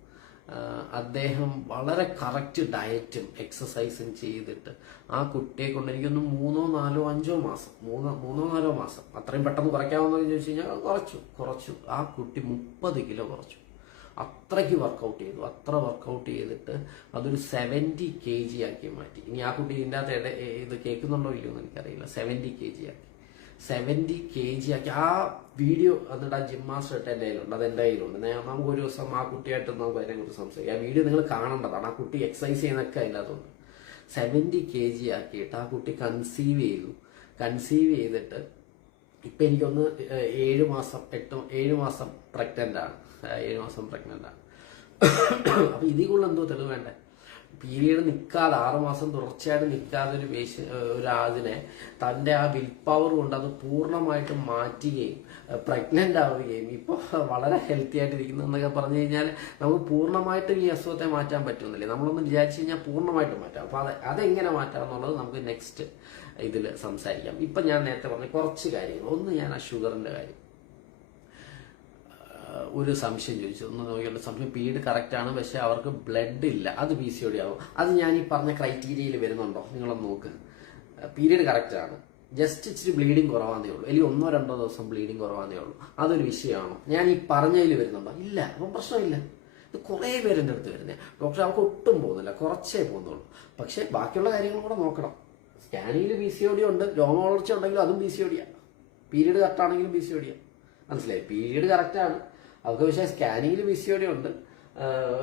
അദ്ദേഹം വളരെ കറക്റ്റ് ഡയറ്റും എക്സസൈസും ചെയ്തിട്ട് ആ കുട്ടിയെ കൊണ്ട് എനിക്കൊന്ന് 3, 4, 5 മാസം 3, 4 മാസം അത്രയും പെട്ടെന്ന് കുറയ്ക്കാമെന്ന് ചോദിച്ചു കഴിഞ്ഞാൽ കുറച്ചു. ആ കുട്ടി 30 കിലോ കുറച്ചു. അത്രയ്ക്ക് വർക്കൗട്ട് ചെയ്തു. അത്ര വർക്കൗട്ട് ചെയ്തിട്ട് അതൊരു 70 kg ആക്കി മാറ്റി. ഇനി ആ കുട്ടി ഇതിൻ്റെ അകത്ത് ഇത് കേൾക്കുന്നുണ്ടോ ഇല്ലയോ എന്ന് എനിക്കറിയില്ല. 70 kg ആക്കി 70 kg ആക്കി. ആ വീഡിയോ എന്നിട്ട് ആ ജിം മാസ്റ്റർ ഇട്ട് എൻ്റെ കയ്യിലുണ്ട്, അത് എൻ്റെ കയ്യിലുണ്ട്. നമുക്ക് ഒരു ദിവസം ആ കുട്ടിയായിട്ട് നമുക്ക് അതിനെക്കുറിച്ച് സംസാരിക്കാം. ആ വീഡിയോ നിങ്ങൾ കാണേണ്ടതാണ്. ആ കുട്ടി എക്സസൈസ് ചെയ്യുന്നൊക്കെ അതിനകത്തുണ്ട്. 70 kg ആക്കിയിട്ട് ആ കുട്ടി കൺസീവ് ചെയ്തിട്ട് ഇപ്പം എനിക്കൊന്ന് 7 മാസം പ്രഗ്നൻ്റ് ആണ്. 7 മാസം പ്രഗ്നൻ്റ് ആണ്. അപ്പം ഇതിൽ കൂടുതൽ എന്തോ തെളിവ് വേണ്ടേ? പീരീഡ് നിൽക്കാതെ 6 മാസം തുടർച്ചയായിട്ട് നിൽക്കാതെ ഒരാളിനെ തൻ്റെ ആ വിൽ പവർ കൊണ്ട് അത് പൂർണ്ണമായിട്ട് മാറ്റുകയും പ്രഗ്നൻ്റ് ആവുകയും ഇപ്പോൾ വളരെ ഹെൽത്തി ആയിട്ടിരിക്കുന്നു എന്നൊക്കെ പറഞ്ഞു കഴിഞ്ഞാൽ നമുക്ക് പൂർണ്ണമായിട്ടും ഈ അസുഖത്തെ മാറ്റാൻ പറ്റുന്നില്ലേ? നമ്മളൊന്ന് വിചാരിച്ചു കഴിഞ്ഞാൽ പൂർണ്ണമായിട്ടും മാറ്റാം. അപ്പോൾ അതെങ്ങനെ മാറ്റാം എന്നുള്ളത് നമുക്ക് നെക്സ്റ്റ് ഇതിൽ സംസാരിക്കാം. ഇപ്പം ഞാൻ നേരത്തെ പറഞ്ഞ കുറച്ച് കാര്യങ്ങൾ. ഒന്ന്, ഞാൻ ആ ഷുഗറിൻ്റെ കാര്യം ഒരു സംശയം ചോദിച്ചു. ഒന്ന് നോക്കിയുള്ള സംശയം, പീരീഡ് കറക്റ്റ് ആണ് പക്ഷെ അവർക്ക് ബ്ലഡ് ഇല്ല, അത് PCOD ആവും. അത് ഞാൻ ഈ പറഞ്ഞ ക്രൈറ്റീരിയയിൽ വരുന്നുണ്ടോ? നിങ്ങളൊന്ന് നോക്ക്. പീരീഡ് കറക്റ്റ് ആണ്, ജസ്റ്റ് ഇച്ചിരി ബ്ലീഡിങ് കുറവാന്നേ ഉള്ളൂ, അല്ലെങ്കിൽ 1-2 ദിവസം ബ്ലീഡിങ് കുറവാന്നേ ഉള്ളൂ, അതൊരു വിഷയമാണോ? ഞാൻ ഈ പറഞ്ഞതിൽ വരുന്നുണ്ടോ? ഇല്ല. അപ്പം പ്രശ്നമില്ല. ഇത് കുറേ പേരെൻ്റെ അടുത്ത് വരുന്നത് ഡോക്ടർ അവർക്ക് ഒട്ടും പോകുന്നില്ല, കുറച്ചേ പോകുന്നുള്ളൂ. പക്ഷെ ബാക്കിയുള്ള കാര്യങ്ങളും കൂടെ നോക്കണം. സ്കാനിങ്ങിൽ PCOD ഉണ്ട്, രോമ വളർച്ച ഉണ്ടെങ്കിലും അതും PCOD-യാണ്. പീരീഡ് കറക്റ്റാണെങ്കിലും PCOD-യാണ്. മനസ്സിലായി? പീരീഡ് കറക്റ്റാണ് അവർക്ക്, പക്ഷേ സ്കാനിങ്ങിൽ PCOD ഉണ്ട്,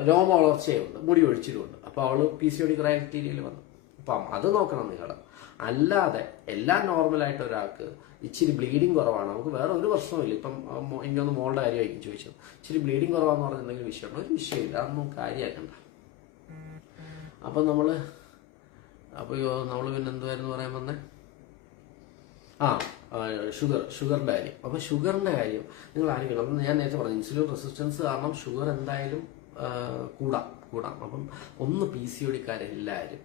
രോമ വളർച്ചയുണ്ട്, മുടി ഒഴിച്ചിലുമുണ്ട്. അപ്പോൾ അവള് PCOD ക്രൈറ്റീരിയയിൽ വന്നു. അപ്പം അത് നോക്കണം നിങ്ങൾ. അല്ലാതെ എല്ലാം നോർമലായിട്ട് ഒരാൾക്ക് ഇച്ചിരി ബ്ലീഡിങ് കുറവാണ്, നമുക്ക് വേറെ ഒരു പ്രശ്നമില്ല. ഇപ്പം എനിക്കൊന്ന് മോളുടെ കാര്യമായിരിക്കും ചോദിച്ചത്. ഇച്ചിരി ബ്ലീഡിങ് കുറവാന്ന് പറഞ്ഞിട്ടുണ്ടെങ്കിൽ വിഷയമുണ്ട്, ഒരു വിഷയമില്ല, അതൊന്നും കാര്യമാക്കണ്ട. അപ്പം നമ്മൾ പിന്നെ എന്തുവായിരുന്നു പറയാൻ വന്നേ? ഷുഗറിൻ്റെ കാര്യം. അപ്പോൾ ഷുഗറിൻ്റെ കാര്യം നിങ്ങൾ ആലോചിക്കണം. ഞാൻ നേരത്തെ പറഞ്ഞു ഇൻസുലിൻ റെസിസ്റ്റൻസ് കാരണം ഷുഗർ എന്തായാലും കൂടാം. അപ്പം ഒന്ന് PCOD-ക്കാരെല്ലാവരും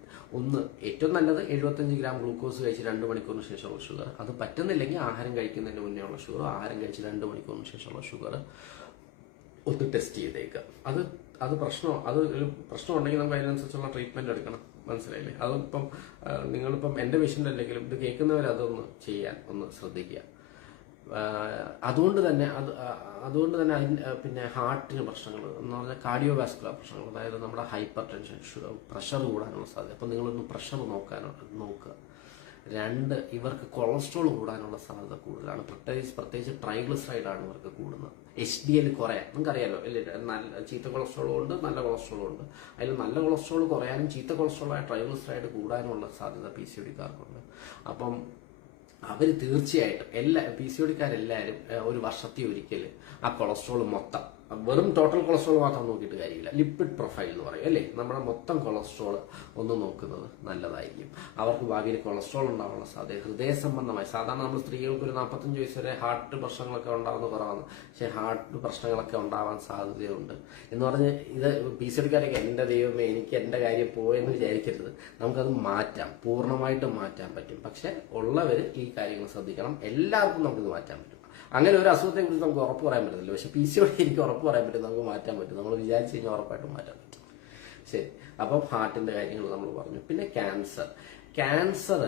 ഏറ്റവും നല്ലത് 75 ഗ്രാം ഗ്ലൂക്കോസ് കഴിച്ച് 2 മണിക്കൂറിന് ശേഷമുള്ള ഷുഗർ. അത് പറ്റുന്നില്ലെങ്കിൽ ആഹാരം കഴിക്കുന്നതിന് മുന്നേ ഉള്ള ഷുഗർ, ആഹാരം കഴിച്ച് 2 മണിക്കൂറിന് ശേഷമുള്ള ഷുഗർ ഒന്ന് ടെസ്റ്റ് ചെയ്തേക്കുക. അത് ഒരു പ്രശ്നം ഉണ്ടെങ്കിൽ നമുക്ക് അതിനനുസരിച്ചുള്ള ട്രീറ്റ്മെന്റ് എടുക്കണം. മനസ്സിലായില്ലേ? അതിപ്പം നിങ്ങളിപ്പം എൻ്റെ പേഷ്യൻ്റ് അല്ലെങ്കിലും ഇത് കേൾക്കുന്നവർ അതൊന്ന് ചെയ്യാൻ ഒന്ന് ശ്രദ്ധിക്കുക. അതുകൊണ്ട് തന്നെ പിന്നെ ഹാർട്ടിന് പ്രശ്നങ്ങൾ എന്ന് പറഞ്ഞാൽ കാർഡിയോവാസ്കുലർ പ്രശ്നങ്ങൾ, അതായത് നമ്മുടെ ഹൈപ്പർ ടെൻഷൻ, പ്രഷർ കൂടാനുള്ള സാധ്യത. അപ്പം നിങ്ങളൊന്ന് പ്രഷർ നോക്കുക. 2, ഇവർക്ക് കൊളസ്ട്രോൾ കൂടാനുള്ള സാധ്യത കൂടുതലാണ്. പ്രത്യേകിച്ച് ട്രൈഗ്ലിസറൈഡാണ് ഇവർക്ക് കൂടുന്നത്. HDL കുറയാൻ നിങ്ങൾക്കറിയാലോ അല്ലേ? ചീത്ത കൊളസ്ട്രോളും ഉണ്ട്, നല്ല കൊളസ്ട്രോളും ഉണ്ട്. അതിൽ നല്ല കൊളസ്ട്രോൾ കുറയാനും ചീത്ത കൊളസ്ട്രോളായ ട്രൈഗ്ലിസറൈഡ് കൂടാനുള്ള സാധ്യത PCOD-ക്കാർക്കുണ്ട്. അപ്പം അവർ തീർച്ചയായിട്ടും PCOD-ക്കാരെല്ലാവരും ഒരു വർഷത്തിൽ ഒരിക്കൽ ആ കൊളസ്ട്രോൾ മൊത്തം വെറും ടോട്ടൽ കൊളസ്ട്രോൾ മാത്രം നോക്കിയിട്ട് കാര്യമില്ല. ലിപ്പിഡ് പ്രൊഫൈൽ എന്ന് പറയും അല്ലേ, നമ്മുടെ മൊത്തം കൊളസ്ട്രോൾ ഒന്ന് നോക്കുന്നത് നല്ലതായിരിക്കും. അവർക്ക് ഭാവിയിൽ കൊളസ്ട്രോൾ ഉണ്ടാവാനുള്ള സാധ്യത ഹൃദയ സംബന്ധമായി, സാധാരണ നമ്മൾ സ്ത്രീകൾക്ക് ഒരു 45 വയസ്സ് വരെ ഹാർട്ട് പ്രശ്നങ്ങളൊക്കെ ഉണ്ടാകുന്ന കുറവാണ്, പക്ഷേ ഹാർട്ട് പ്രശ്നങ്ങളൊക്കെ ഉണ്ടാവാൻ സാധ്യതയുണ്ട് എന്ന് പറഞ്ഞ് ഇത് PCODക്കാരൊക്കെ എൻ്റെ ദൈവമേ എനിക്ക് എൻ്റെ കാര്യം പോയെന്ന് വിചാരിക്കരുത്. നമുക്കത് മാറ്റാം, പൂർണ്ണമായിട്ടും മാറ്റാൻ പറ്റും. പക്ഷെ ഉള്ളവർ ഈ കാര്യങ്ങൾ ശ്രദ്ധിക്കണം. എല്ലാവർക്കും നമുക്കിത് മാറ്റാൻ പറ്റും. അങ്ങനെ ഒരു അസുഖത്തെ കുറിച്ച് നമുക്ക് ഉറപ്പ് പറയാൻ പറ്റത്തില്ല, പക്ഷെ PCOD എനിക്ക് ഉറപ്പ് പറയാൻ പറ്റും, നമുക്ക് മാറ്റാൻ പറ്റും. നമ്മൾ വിചാരിച്ചു കഴിഞ്ഞാൽ ഉറപ്പായിട്ടും മാറ്റാൻ പറ്റും. ശരി, അപ്പം ഹാർട്ടിന്റെ കാര്യങ്ങൾ നമ്മൾ പറഞ്ഞു. പിന്നെ ക്യാൻസർ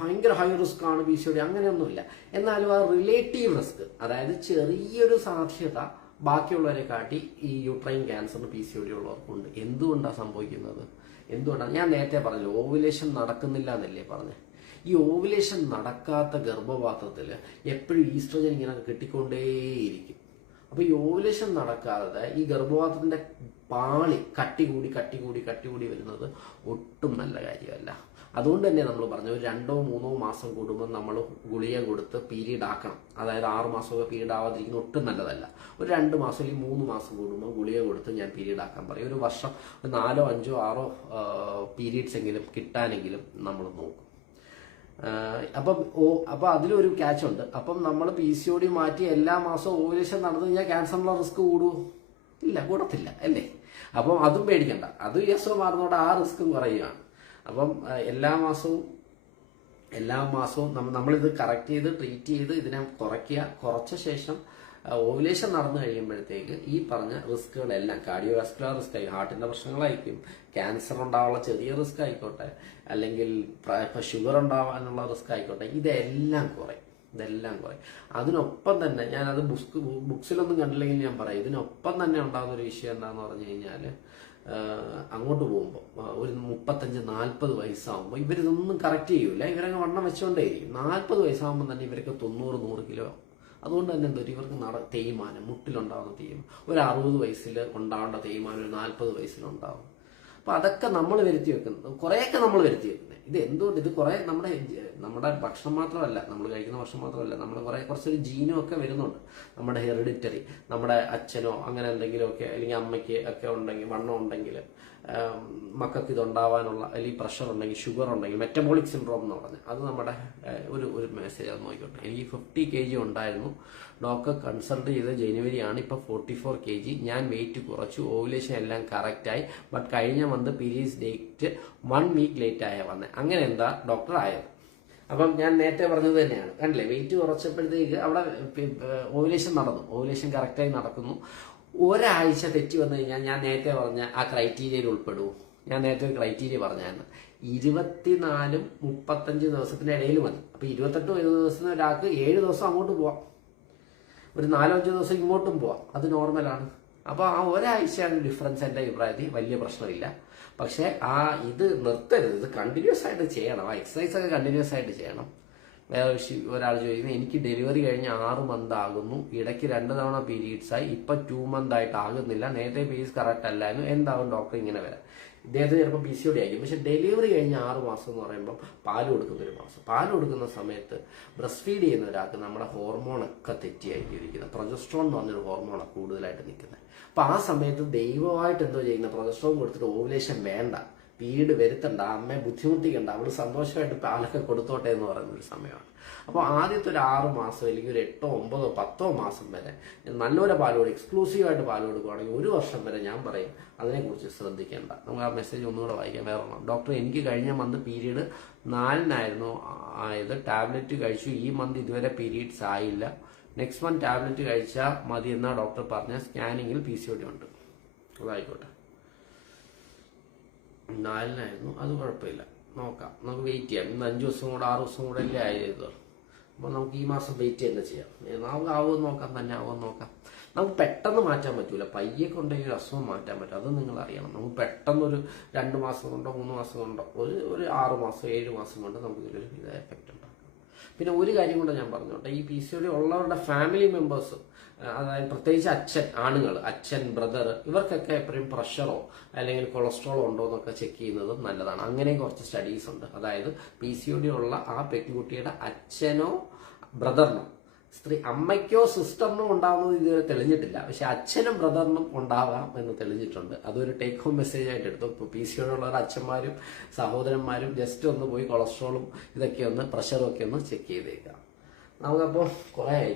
ഭയങ്കര ഹൈ റിസ്ക് ആണ് PCOD, അങ്ങനെയൊന്നുമില്ല. എന്നാലും ആ റിലേറ്റീവ് റിസ്ക്, അതായത് ചെറിയൊരു സാധ്യത ബാക്കിയുള്ളവരെ കാട്ടി ഈ യൂട്രൈൻ ക്യാൻസറിന് PCOD ഉള്ളവർക്കുണ്ട്. എന്തുകൊണ്ടാണ് സംഭവിക്കുന്നത്? എന്തുകൊണ്ടാണ്? ഞാൻ നേരത്തെ പറഞ്ഞു ഓവുലേഷൻ നടക്കുന്നില്ല എന്നല്ലേ പറഞ്ഞേ. ഈ ഓവുലേഷൻ നടക്കാത്ത ഗർഭപാത്രത്തിൽ എപ്പോഴും ഈസ്ട്രജൻ ഇങ്ങനെ കിട്ടിക്കൊണ്ടേയിരിക്കും. അപ്പൊ ഈ ഓവുലേഷൻ നടക്കാതെ ഈ ഗർഭപാത്രത്തിന്റെ പാളി കട്ടി കൂടി വരുന്നത് ഒട്ടും നല്ല കാര്യമല്ല. അതുകൊണ്ട് തന്നെ നമ്മൾ പറഞ്ഞു ഒരു 2-3 മാസം കൂടുമ്പോൾ നമ്മൾ ഗുളിക കൊടുത്ത് പീരീഡ് ആക്കണം. അതായത് 6 മാസമൊക്കെ പീരീഡ് ആവാതിരിക്കുന്ന ഒട്ടും നല്ലതല്ല. ഒരു 2 മാസം അല്ലെങ്കിൽ 3 മാസം കൂടുമ്പോൾ ഗുളിക കൊടുത്ത് ഞാൻ പീരീഡ് ആക്കാൻ പറയും. ഒരു വർഷം 4, 5, 6 പീരീഡ്സ് എങ്കിലും കിട്ടാനെങ്കിലും നമ്മൾ നോക്കും. അപ്പം അതിലൊരു ക്യാച്ച് ഉണ്ട്. അപ്പം നമ്മൾ PCOD മാറ്റി എല്ലാ മാസവും ഓവുലേഷൻ നടന്നു കഴിഞ്ഞാൽ ക്യാൻസറിനുള്ള റിസ്ക് കൂടുമോ? ഇല്ല, കൂടത്തില്ല അല്ലേ. അപ്പം അതും പേടിക്കണ്ട. അത് അസുഖം മാറുന്നതോടെ ആ റിസ്ക്കും കുറയുകയാണ്. അപ്പം എല്ലാ മാസവും നമ്മളിത് കറക്റ്റ് ചെയ്ത് ട്രീറ്റ് ചെയ്ത് ഇതിനെ കുറച്ച ശേഷം ഓവുലേഷൻ നടന്നു കഴിയുമ്പോഴത്തേക്ക് ഈ പറഞ്ഞ റിസ്കുകളെല്ലാം, കാർഡിയോവാസ്കുലർ റിസ്ക് ആയി, ഹാർട്ടിന്റെ പ്രശ്നങ്ങളായിരിക്കും, ക്യാൻസർ ഉണ്ടാവാനുള്ള ചെറിയ റിസ്ക് ആയിക്കോട്ടെ, അല്ലെങ്കിൽ ഷുഗർ ഉണ്ടാവാനുള്ള റിസ്ക് ആയിക്കോട്ടെ, ഇതെല്ലാം കുറയും. അതിനൊപ്പം തന്നെ ഞാനത് ബുക്സിലൊന്നും കണ്ടില്ലെങ്കിൽ ഞാൻ പറയാം, ഇതിനൊപ്പം തന്നെ ഉണ്ടാകുന്ന ഒരു വിഷയം എന്താന്ന് പറഞ്ഞു കഴിഞ്ഞാൽ അങ്ങോട്ട് പോകുമ്പോൾ ഒരു 35-40 വയസ്സാകുമ്പോൾ ഇവരിതൊന്നും കറക്റ്റ് ചെയ്യൂല. ഇവരങ്ങ് വണ്ണം വെച്ചുകൊണ്ടേയിരിക്കും. 40 വയസ്സാകുമ്പോൾ തന്നെ ഇവർക്ക് 90-100 കിലോ. അതുകൊണ്ട് തന്നെ ഇവർക്ക് തേയ്മാനം, മുട്ടിലുണ്ടാകുന്ന തേയ്മാനം, ഒരു 60 വയസ്സിൽ ഉണ്ടാവേണ്ട തേയ്മാനം ഒരു 40 വയസ്സിലുണ്ടാവും. അപ്പൊ അതൊക്കെ നമ്മൾ വരുത്തി വെക്കുന്നത്, കുറേയൊക്കെ നമ്മൾ വരുത്തി വെക്കുന്നത്. ഇത് എന്തുകൊണ്ട്? ഇത് കുറെ നമ്മുടെ ഭക്ഷണം മാത്രമല്ല, നമ്മൾ കഴിക്കുന്ന ഭക്ഷണം മാത്രമല്ല, നമ്മൾ കുറച്ചൊരു ജീനും ഒക്കെ വരുന്നുണ്ട്. നമ്മുടെ ഹെറിഡിറ്ററി, നമ്മുടെ അച്ഛനോ അങ്ങനെ എന്തെങ്കിലുമൊക്കെ അല്ലെങ്കിൽ അമ്മയ്ക്ക് ഒക്കെ ഉണ്ടെങ്കിൽ, വണ്ണം ഉണ്ടെങ്കിൽ മക്കൾക്ക് ഇതുണ്ടാവാനുള്ള, അല്ലെങ്കിൽ പ്രഷർ ഉണ്ടെങ്കിൽ, ഷുഗർ ഉണ്ടെങ്കിൽ, മെറ്റബോളിക് സിൻഡ്രോം എന്ന് പറഞ്ഞാൽ അത് നമ്മുടെ ഒരു മെസ്സേജ് അത് നോക്കിക്കോട്ടെ. എനിക്ക് 50 kg ഉണ്ടായിരുന്നു, ഡോക്ടർ കൺസൾട്ട് ചെയ്ത് ജനുവരിയാണ്, ഇപ്പൊ 44 kg. ഞാൻ വെയിറ്റ് കുറച്ചു, ഓവുലേഷൻ എല്ലാം കറക്റ്റായി. ബട്ട് കഴിഞ്ഞ month periods date 1 week late ആയ വന്നേ. അങ്ങനെ എന്താ ഡോക്ടർ ആയത്? അപ്പം ഞാൻ നേരത്തെ പറഞ്ഞത് തന്നെയാണ്, കണ്ടില്ലേ, വെയിറ്റ് കുറച്ചപ്പോഴത്തേക്ക് അവിടെ ഓവുലേഷൻ നടന്നു, ഓവുലേഷൻ കറക്റ്റായി നടക്കുന്നു. ഒരാഴ്ച തെറ്റി വന്നു കഴിഞ്ഞാൽ ഞാൻ നേരത്തെ പറഞ്ഞ ആ ക്രൈറ്റീരിയയിൽ ഉൾപ്പെടുമോ? ഞാൻ നേരത്തെ ഒരു ക്രൈറ്റീരിയ പറഞ്ഞായിരുന്നു, 24-35 ദിവസത്തിന്റെ ഇടയിൽ മതി. അപ്പൊ 28 ദിവസത്തിന് ഒരാൾക്ക് 7 ദിവസം അങ്ങോട്ട് പോവാം, ഒരു 4-5 ദിവസം ഇങ്ങോട്ടും പോവാം, അത് നോർമലാണ്. അപ്പൊ ആ ഒരാഴ്ചയാണ് ഡിഫറൻസ്. എന്റെ അഭിപ്രായത്തിൽ വലിയ പ്രശ്നമില്ല. പക്ഷെ ഇത് നിർത്തരുത്, ഇത് കണ്ടിന്യൂസ് ആയിട്ട് ചെയ്യണം. ആ എക്സസൈസ് ഒക്കെ കണ്ടിന്യൂസ് ആയിട്ട് ചെയ്യണം. വേറെ ഒരാൾ ചോദിക്കുന്നത്, എനിക്ക് ഡെലിവറി കഴിഞ്ഞ് 6 മന്ത് ആകുന്നു, ഇടയ്ക്ക് 2 തവണ പീരീഡ്സ് ആയി, ഇപ്പൊ 2 മന്ത് ആയിട്ട് ആകുന്നില്ല, നേരത്തെ പീരീഡ്സ് കറക്റ്റ് അല്ലായിരുന്നു, എന്താവും ഡോക്ടർ ഇങ്ങനെ വരാം? ഇദ്ദേഹത്തിന് ചിലപ്പോൾ PCOD ആയിരിക്കും. പക്ഷെ ഡെലിവറി കഴിഞ്ഞ് 6 മാസം എന്ന് പറയുമ്പോൾ പാല് കൊടുക്കുന്ന ഒരു മാസം. പാല് കൊടുക്കുന്ന സമയത്ത് ബ്രസ്റ്റ് ഫീഡ് ചെയ്യുന്ന ഒരാൾക്ക് നമ്മുടെ ഹോർമോണൊക്കെ തെറ്റിയായിരിക്കും ഇരിക്കുന്നത്. പ്രൊജസ്ട്രോൺ എന്ന് പറഞ്ഞൊരു ഹോർമോണാണ് കൂടുതലായിട്ട് നിൽക്കുന്നത്. അപ്പൊ ആ സമയത്ത് ദൈവമായിട്ട് എന്തോ ചെയ്യുന്ന, പ്രൊജസ്ട്രോൺ കൊടുത്തിട്ട് ഓവുലേഷൻ വേണ്ട, പീരീഡ് വരുത്തണ്ട, അമ്മയെ ബുദ്ധിമുട്ടിക്കണ്ട, അവള് സന്തോഷമായിട്ട് പാലൊക്കെ കൊടുത്തോട്ടെ എന്ന് പറയുന്ന ഒരു സമയമാണ്. അപ്പോൾ ആദ്യത്തെ ഒരു 6 മാസം അല്ലെങ്കിൽ ഒരു 8, 9, 10 മാസം വരെ നല്ലപോലെ പാല് കൊടുക്കും, എക്സ്ക്ലൂസീവായിട്ട് പാല് കൊടുക്കുകയാണെങ്കിൽ 1 വർഷം വരെ ഞാൻ പറയും അതിനെക്കുറിച്ച് ശ്രദ്ധിക്കേണ്ട. നമുക്ക് ആ മെസ്സേജ് ഒന്നുകൂടെ വായിക്കാം. വേറെ ഡോക്ടർ, എനിക്ക് കഴിഞ്ഞ മന്ത് പീരീഡ് 4-നായിരുന്നു ആയത്, ടാബ്ലറ്റ് കഴിച്ചു, ഈ മന്ത് ഇതുവരെ പീരീഡ്സ് ആയില്ല, നെക്സ്റ്റ് മന്ത് ടാബ്ലറ്റ് കഴിച്ചാൽ മതി എന്നാ ഡോക്ടർ പറഞ്ഞ, സ്കാനിങ്ങിൽ PCOD ഉണ്ട്. അതായിക്കോട്ടെ, 4-നായിരുന്നു, അത് കുഴപ്പമില്ല, നോക്കാം, നമുക്ക് വെയിറ്റ് ചെയ്യാം. ഇന്ന് 5 ദിവസം കൂടെ 6 ദിവസം കൂടെ അല്ലേ ആയത്. അപ്പോൾ നമുക്ക് ഈ മാസം വെയിറ്റ് തന്നെ ചെയ്യാം. നമുക്ക് ആവുമെന്ന് നോക്കാം, തന്നെ ആവുമെന്ന് നോക്കാം. നമുക്ക് പെട്ടെന്ന് മാറ്റാൻ പറ്റൂല, പയ്യെ കൊണ്ടെങ്കിൽ ഒരു അസുഖം മാറ്റാൻ പറ്റും, അത് നിങ്ങൾ അറിയണം. നമുക്ക് പെട്ടെന്നൊരു 2 മാസം കൊണ്ടോ 3 മാസം കൊണ്ടോ ഒരു 6 മാസം 7 മാസം കൊണ്ട് നമുക്ക് ഇതിലൊരു എഫക്റ്റ് ഉണ്ടാക്കാം. പിന്നെ ഒരു കാര്യം കൂടെ ഞാൻ പറഞ്ഞോട്ടെ, ഈ PCOD ഉള്ളവരുടെ ഫാമിലി മെമ്പേഴ്സ്, അതായത് പ്രത്യേകിച്ച് ആണുങ്ങൾ, അച്ഛൻ, ബ്രദർ, ഇവർക്കൊക്കെ എപ്പോഴും പ്രഷറോ അല്ലെങ്കിൽ കൊളസ്ട്രോളോ ഉണ്ടോ എന്നൊക്കെ ചെക്ക് ചെയ്യുന്നത് നല്ലതാണ്. അങ്ങനെ കുറച്ച് സ്റ്റഡീസ് ഉണ്ട്. അതായത് PCOD ഉള്ള ആ പെൺകുട്ടിയുടെ അച്ഛനോ ബ്രദറിനോ അമ്മയ്ക്കോ സിസ്റ്ററിനോ ഉണ്ടാവുന്നത് ഇതുവരെ തെളിഞ്ഞിട്ടില്ല. പക്ഷെ അച്ഛനും ബ്രദറിനും ഉണ്ടാവാം എന്ന് തെളിഞ്ഞിട്ടുണ്ട്. അതൊരു ടേക്ക് ഹോം മെസ്സേജ് ആയിട്ട് എടുത്തു. ഇപ്പോൾ PCOD ഉള്ളവർ അച്ഛന്മാരും സഹോദരന്മാരും ജസ്റ്റ് ഒന്ന് പോയി കൊളസ്ട്രോളും ഇതൊക്കെ ഒന്ന് പ്രഷറും ഒക്കെ ഒന്ന് ചെക്ക് ചെയ്തേക്കാം. നമുക്കപ്പോൾ കുറേ ആയി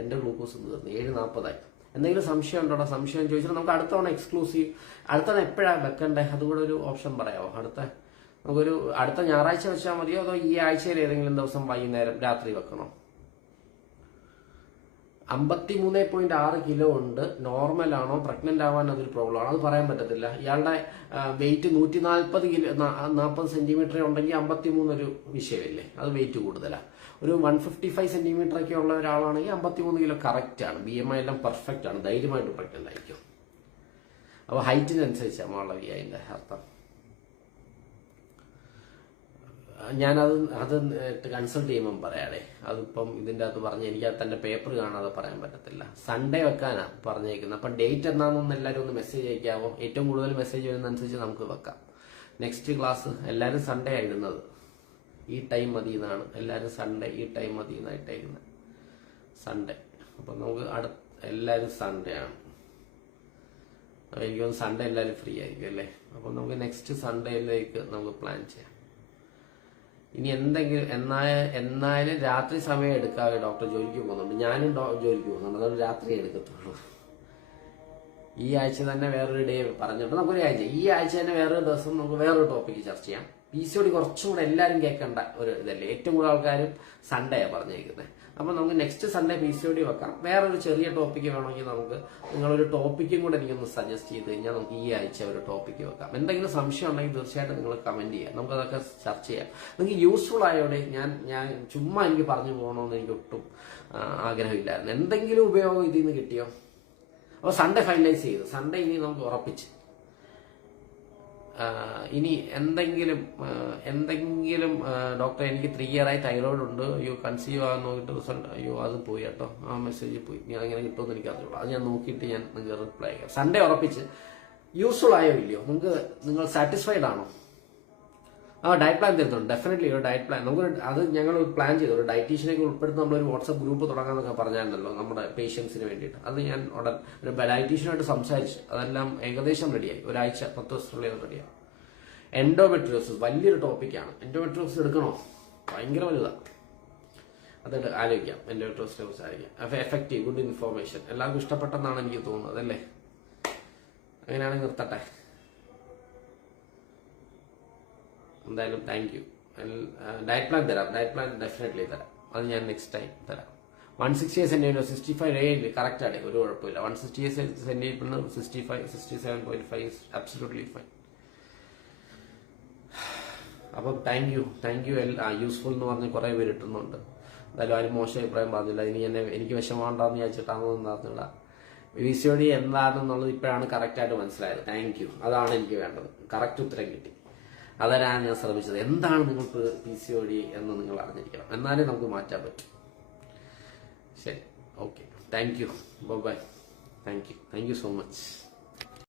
എൻ്റെ ഗ്ലൂക്കോസ് തീർന്നു 7:40. എന്തെങ്കിലും സംശയം ഉണ്ടോ? സംശയം ചോദിച്ചാൽ നമുക്ക് അടുത്ത തവണ എക്സ്ക്ലൂസീവ്, അടുത്ത തവണ എപ്പോഴാണ് വെക്കണ്ടേ അതുകൂടെ ഒരു ഓപ്ഷൻ പറയാമോ? അടുത്ത ഞായറാഴ്ച വെച്ചാൽ മതിയോ, അതോ ഈ ആഴ്ചയിൽ ഏതെങ്കിലും ദിവസം വൈകുന്നേരം രാത്രി വെക്കണോ? 53.6 കിലോ ഉണ്ട്. നോർമൽ ആണോ, പ്രഗ്നന്റ് ആവാൻ അതൊരു പ്രോബ്ലം ആണോ? അത് പറയാൻ പറ്റത്തില്ല. ഇയാളുടെ വെയിറ്റ് 140 സെന്റിമീറ്റർ ഉണ്ടെങ്കിൽ 53 ഒരു വിഷയമില്ലേ? അത് വെയിറ്റ് കൂടുതലാണ്. ഒരു 155 സെന്റിമീറ്റർ ഒക്കെ ഉള്ള ഒരാളാണെങ്കിൽ 53 കിലോ കറക്റ്റ് ആണ്. BMI എല്ലാം പെർഫെക്റ്റ് ആണ്. ധൈര്യമായിട്ട് പ്രഗ്നന്റ് ആയിരിക്കും. അപ്പോൾ ഹൈറ്റിനനുസരിച്ചാണ് മാളവി അതിന്റെ അർത്ഥം. അത് കൺസൾട്ട് ചെയ്യുമ്പം പറയാടേ. അതിപ്പം ഇതിൻ്റെ അകത്ത് പറഞ്ഞ് എനിക്ക് തന്റെ പേപ്പർ കാണാതെ പറയാൻ പറ്റത്തില്ല. സൺഡേ വെക്കാനാ പറഞ്ഞേക്കുന്നത്. അപ്പം ഡേറ്റ് എന്നാണെന്ന് എല്ലാവരും ഒന്ന് മെസ്സേജ് അയക്കാമോ? ഏറ്റവും കൂടുതൽ മെസ്സേജ് വരുന്നതനുസരിച്ച് നമുക്ക് വെക്കാം. നെക്സ്റ്റ് ക്ലാസ് എല്ലാവരും സൺഡേ ആയിരുന്നത്. ഈ ടൈം മതി എന്നാണ് എല്ലാവരും സൺഡേ ഈ ടൈം മതി എന്നായിട്ടേക്കുന്നത്. സൺഡേ അപ്പം നമുക്ക് എല്ലാവരും സൺഡേ ആണ്. എനിക്ക് തോന്നുന്നു സൺഡേ എല്ലാവരും ഫ്രീ ആയിരിക്കും അല്ലേ? അപ്പം നമുക്ക് നെക്സ്റ്റ് സൺഡേയിലേക്ക് നമുക്ക് പ്ലാൻ ചെയ്യാം. ഇനി എന്തെങ്കിലും എന്നായാലും രാത്രി സമയം എടുക്കാതെ ഡോക്ടർ ജോലിക്ക് പോകുന്നുണ്ട്. ഞാനും ജോലിക്ക് പോകുന്നുണ്ട്. അതുകൊണ്ട് രാത്രി എടുക്കത്തുള്ളൂ. ഈ ആഴ്ച തന്നെ വേറൊരു ഡേ പറഞ്ഞിട്ട് നമുക്കൊരു ആഴ്ച, ഈ ആഴ്ച തന്നെ വേറൊരു ദിവസം നമുക്ക് വേറൊരു ടോപ്പിക്ക് ചർച്ച ചെയ്യാം. PCOD കുറച്ചും കൂടെ എല്ലാവരും കേൾക്കേണ്ട ഒരു ഇതല്ലേ. ഏറ്റവും കൂടുതൽ ആൾക്കാരും സൺഡേയാണ് പറഞ്ഞിരിക്കുന്നത്. അപ്പം നമുക്ക് നെക്സ്റ്റ് സൺഡേ PCOD വെക്കാം. വേറൊരു ചെറിയ ടോപ്പിക്ക് വേണമെങ്കിൽ നമുക്ക് നിങ്ങളൊരു ടോപ്പിക്കും കൂടെ എനിക്കൊന്ന് സജസ്റ്റ് ചെയ്ത് കഴിഞ്ഞാൽ നമുക്ക് ഈ ആഴ്ച ഒരു ടോപ്പിക്ക് വെക്കാം. എന്തെങ്കിലും സംശയം ഉണ്ടെങ്കിൽ തീർച്ചയായിട്ടും നിങ്ങൾ കമന്റ് ചെയ്യാം. നമുക്കതൊക്കെ ചർച്ച ചെയ്യാം. നിങ്ങൾക്ക് യൂസ്ഫുൾ ആയോടെ ഞാൻ ചുമ്മാ എനിക്ക് പറഞ്ഞു പോകണമെന്ന് എനിക്ക് ഒട്ടും ആഗ്രഹമില്ലായിരുന്നു. എന്തെങ്കിലും ഉപയോഗം ഇതിൽ നിന്ന് കിട്ടിയോ? അപ്പോൾ സൺഡേ ഫൈനലൈസ് ചെയ്തു. സൺഡേ ഇനി നമുക്ക് ഉറപ്പിച്ച് ഇനി എന്തെങ്കിലും ഡോക്ടർ എനിക്ക് 3 year ആയി തൈറോയിഡ് ഉണ്ട്, കൺസീവ് ആകാൻ നോക്കിയിട്ട് റിസൾട്ട് അത് പോയി കേട്ടോ, ആ മെസ്സേജ് പോയി. ഞാൻ അങ്ങനെ കിട്ടുമെന്ന് എനിക്ക് അറിയുള്ളൂ. അത് ഞാൻ നോക്കിയിട്ട് ഞാൻ നിങ്ങൾക്ക് റിപ്ലൈ ചെയ്യാം. സൺഡേ ഉറപ്പിച്ച്. യൂസ്ഫുൾ ആയോ ഇല്ലയോ, നിങ്ങൾ സാറ്റിസ്ഫൈഡ് ആണോ? ഡയറ്റ് പ്ലാൻ തരുന്നുണ്ട്. ഡെഫിനറ്റ്ലി ഒരു ഡയറ്റ് പ്ലാൻ ഞങ്ങൾ പ്ലാൻ ചെയ്തു. ഒരു ഡയറ്റീഷ്യനൊക്കെ ഉൾപ്പെടുത്തി നമ്മളൊരു വാട്സ്ആപ്പ് ഗ്രൂപ്പ് തുടങ്ങാന്നൊക്കെ പറഞ്ഞായിരുന്നല്ലോ നമ്മുടെ പേഷ്യൻസിന് വേണ്ടിയിട്ട്. അത് ഞാൻ ഉടൻ ഒരു ഡയറ്റീഷ്യനായിട്ട് സംസാരിച്ച് അതെല്ലാം ഏകദേശം റെഡിയായി. ഒരാഴ്ച 10 ദിവസത്തിനുള്ളിൽ റെഡിയായി. എൻഡോമെട്രിയോസിസ് വലിയൊരു ടോപ്പിക്കാണ്. എൻഡോമെട്രിയോസിസ് എടുക്കണോ? ഭയങ്കര വലുതാണ്. അത് ആലോചിക്കാം. എൻഡോമെട്രിയോസിനെ കുറിച്ച് ആലോചിക്കാം. എഫക്റ്റീവ് ഗുഡ് ഇൻഫോർമേഷൻ എല്ലാവർക്കും ഇഷ്ടപ്പെട്ടെന്നാണ് എനിക്ക് തോന്നുന്നത് അല്ലേ? അങ്ങനെയാണെങ്കിൽ നിർത്തട്ടെ. എന്തായാലും താങ്ക് യു. ഡയറ്റ് പ്ലാൻ തരാം. ഡയറ്റ് പ്ലാൻ ഡെഫിനറ്റ്ലി തരാം. അത് ഞാൻ നെക്സ്റ്റ് ടൈം തരാം. 168 സെന്റിമീറ്റർ 65 കറക്റ്റ് ആണ്. ഒരു കുഴപ്പമില്ല. 168 സെന്റിമീറ്ററിന് 67.5 അബ്സല്യൂട്ട്ലി ഫൈൻ. അപ്പം താങ്ക് യു. യൂസ്ഫുൾ എന്ന് പറഞ്ഞ് കുറെ പേര് ഇട്ടുന്നുണ്ട്. എന്തായാലും ആരും മോശം അഭിപ്രായം പറഞ്ഞില്ല. എനിക്ക് വിഷമമുണ്ടാന്ന് വിചാരിച്ചിട്ടാണെന്ന് പറഞ്ഞില്ല. PCOD എന്താണെന്നുള്ളത് ഇപ്പോഴാണ് കറക്റ്റായിട്ട് മനസ്സിലായത്. Thank you. അതാണ് എനിക്ക് വേണ്ടത്. കറക്റ്റ് ഉത്തരം കിട്ടി. അതാണ് ഞാൻ ശ്രമിച്ചത്. എന്താണ് നിങ്ങൾക്ക് PCOD എന്ന് നിങ്ങൾ അറിഞ്ഞിരിക്കണം. എന്നാലേ നമുക്ക് മാറ്റാൻ പറ്റും. ശരി, okay. Thank you. Bye. Thank you so much.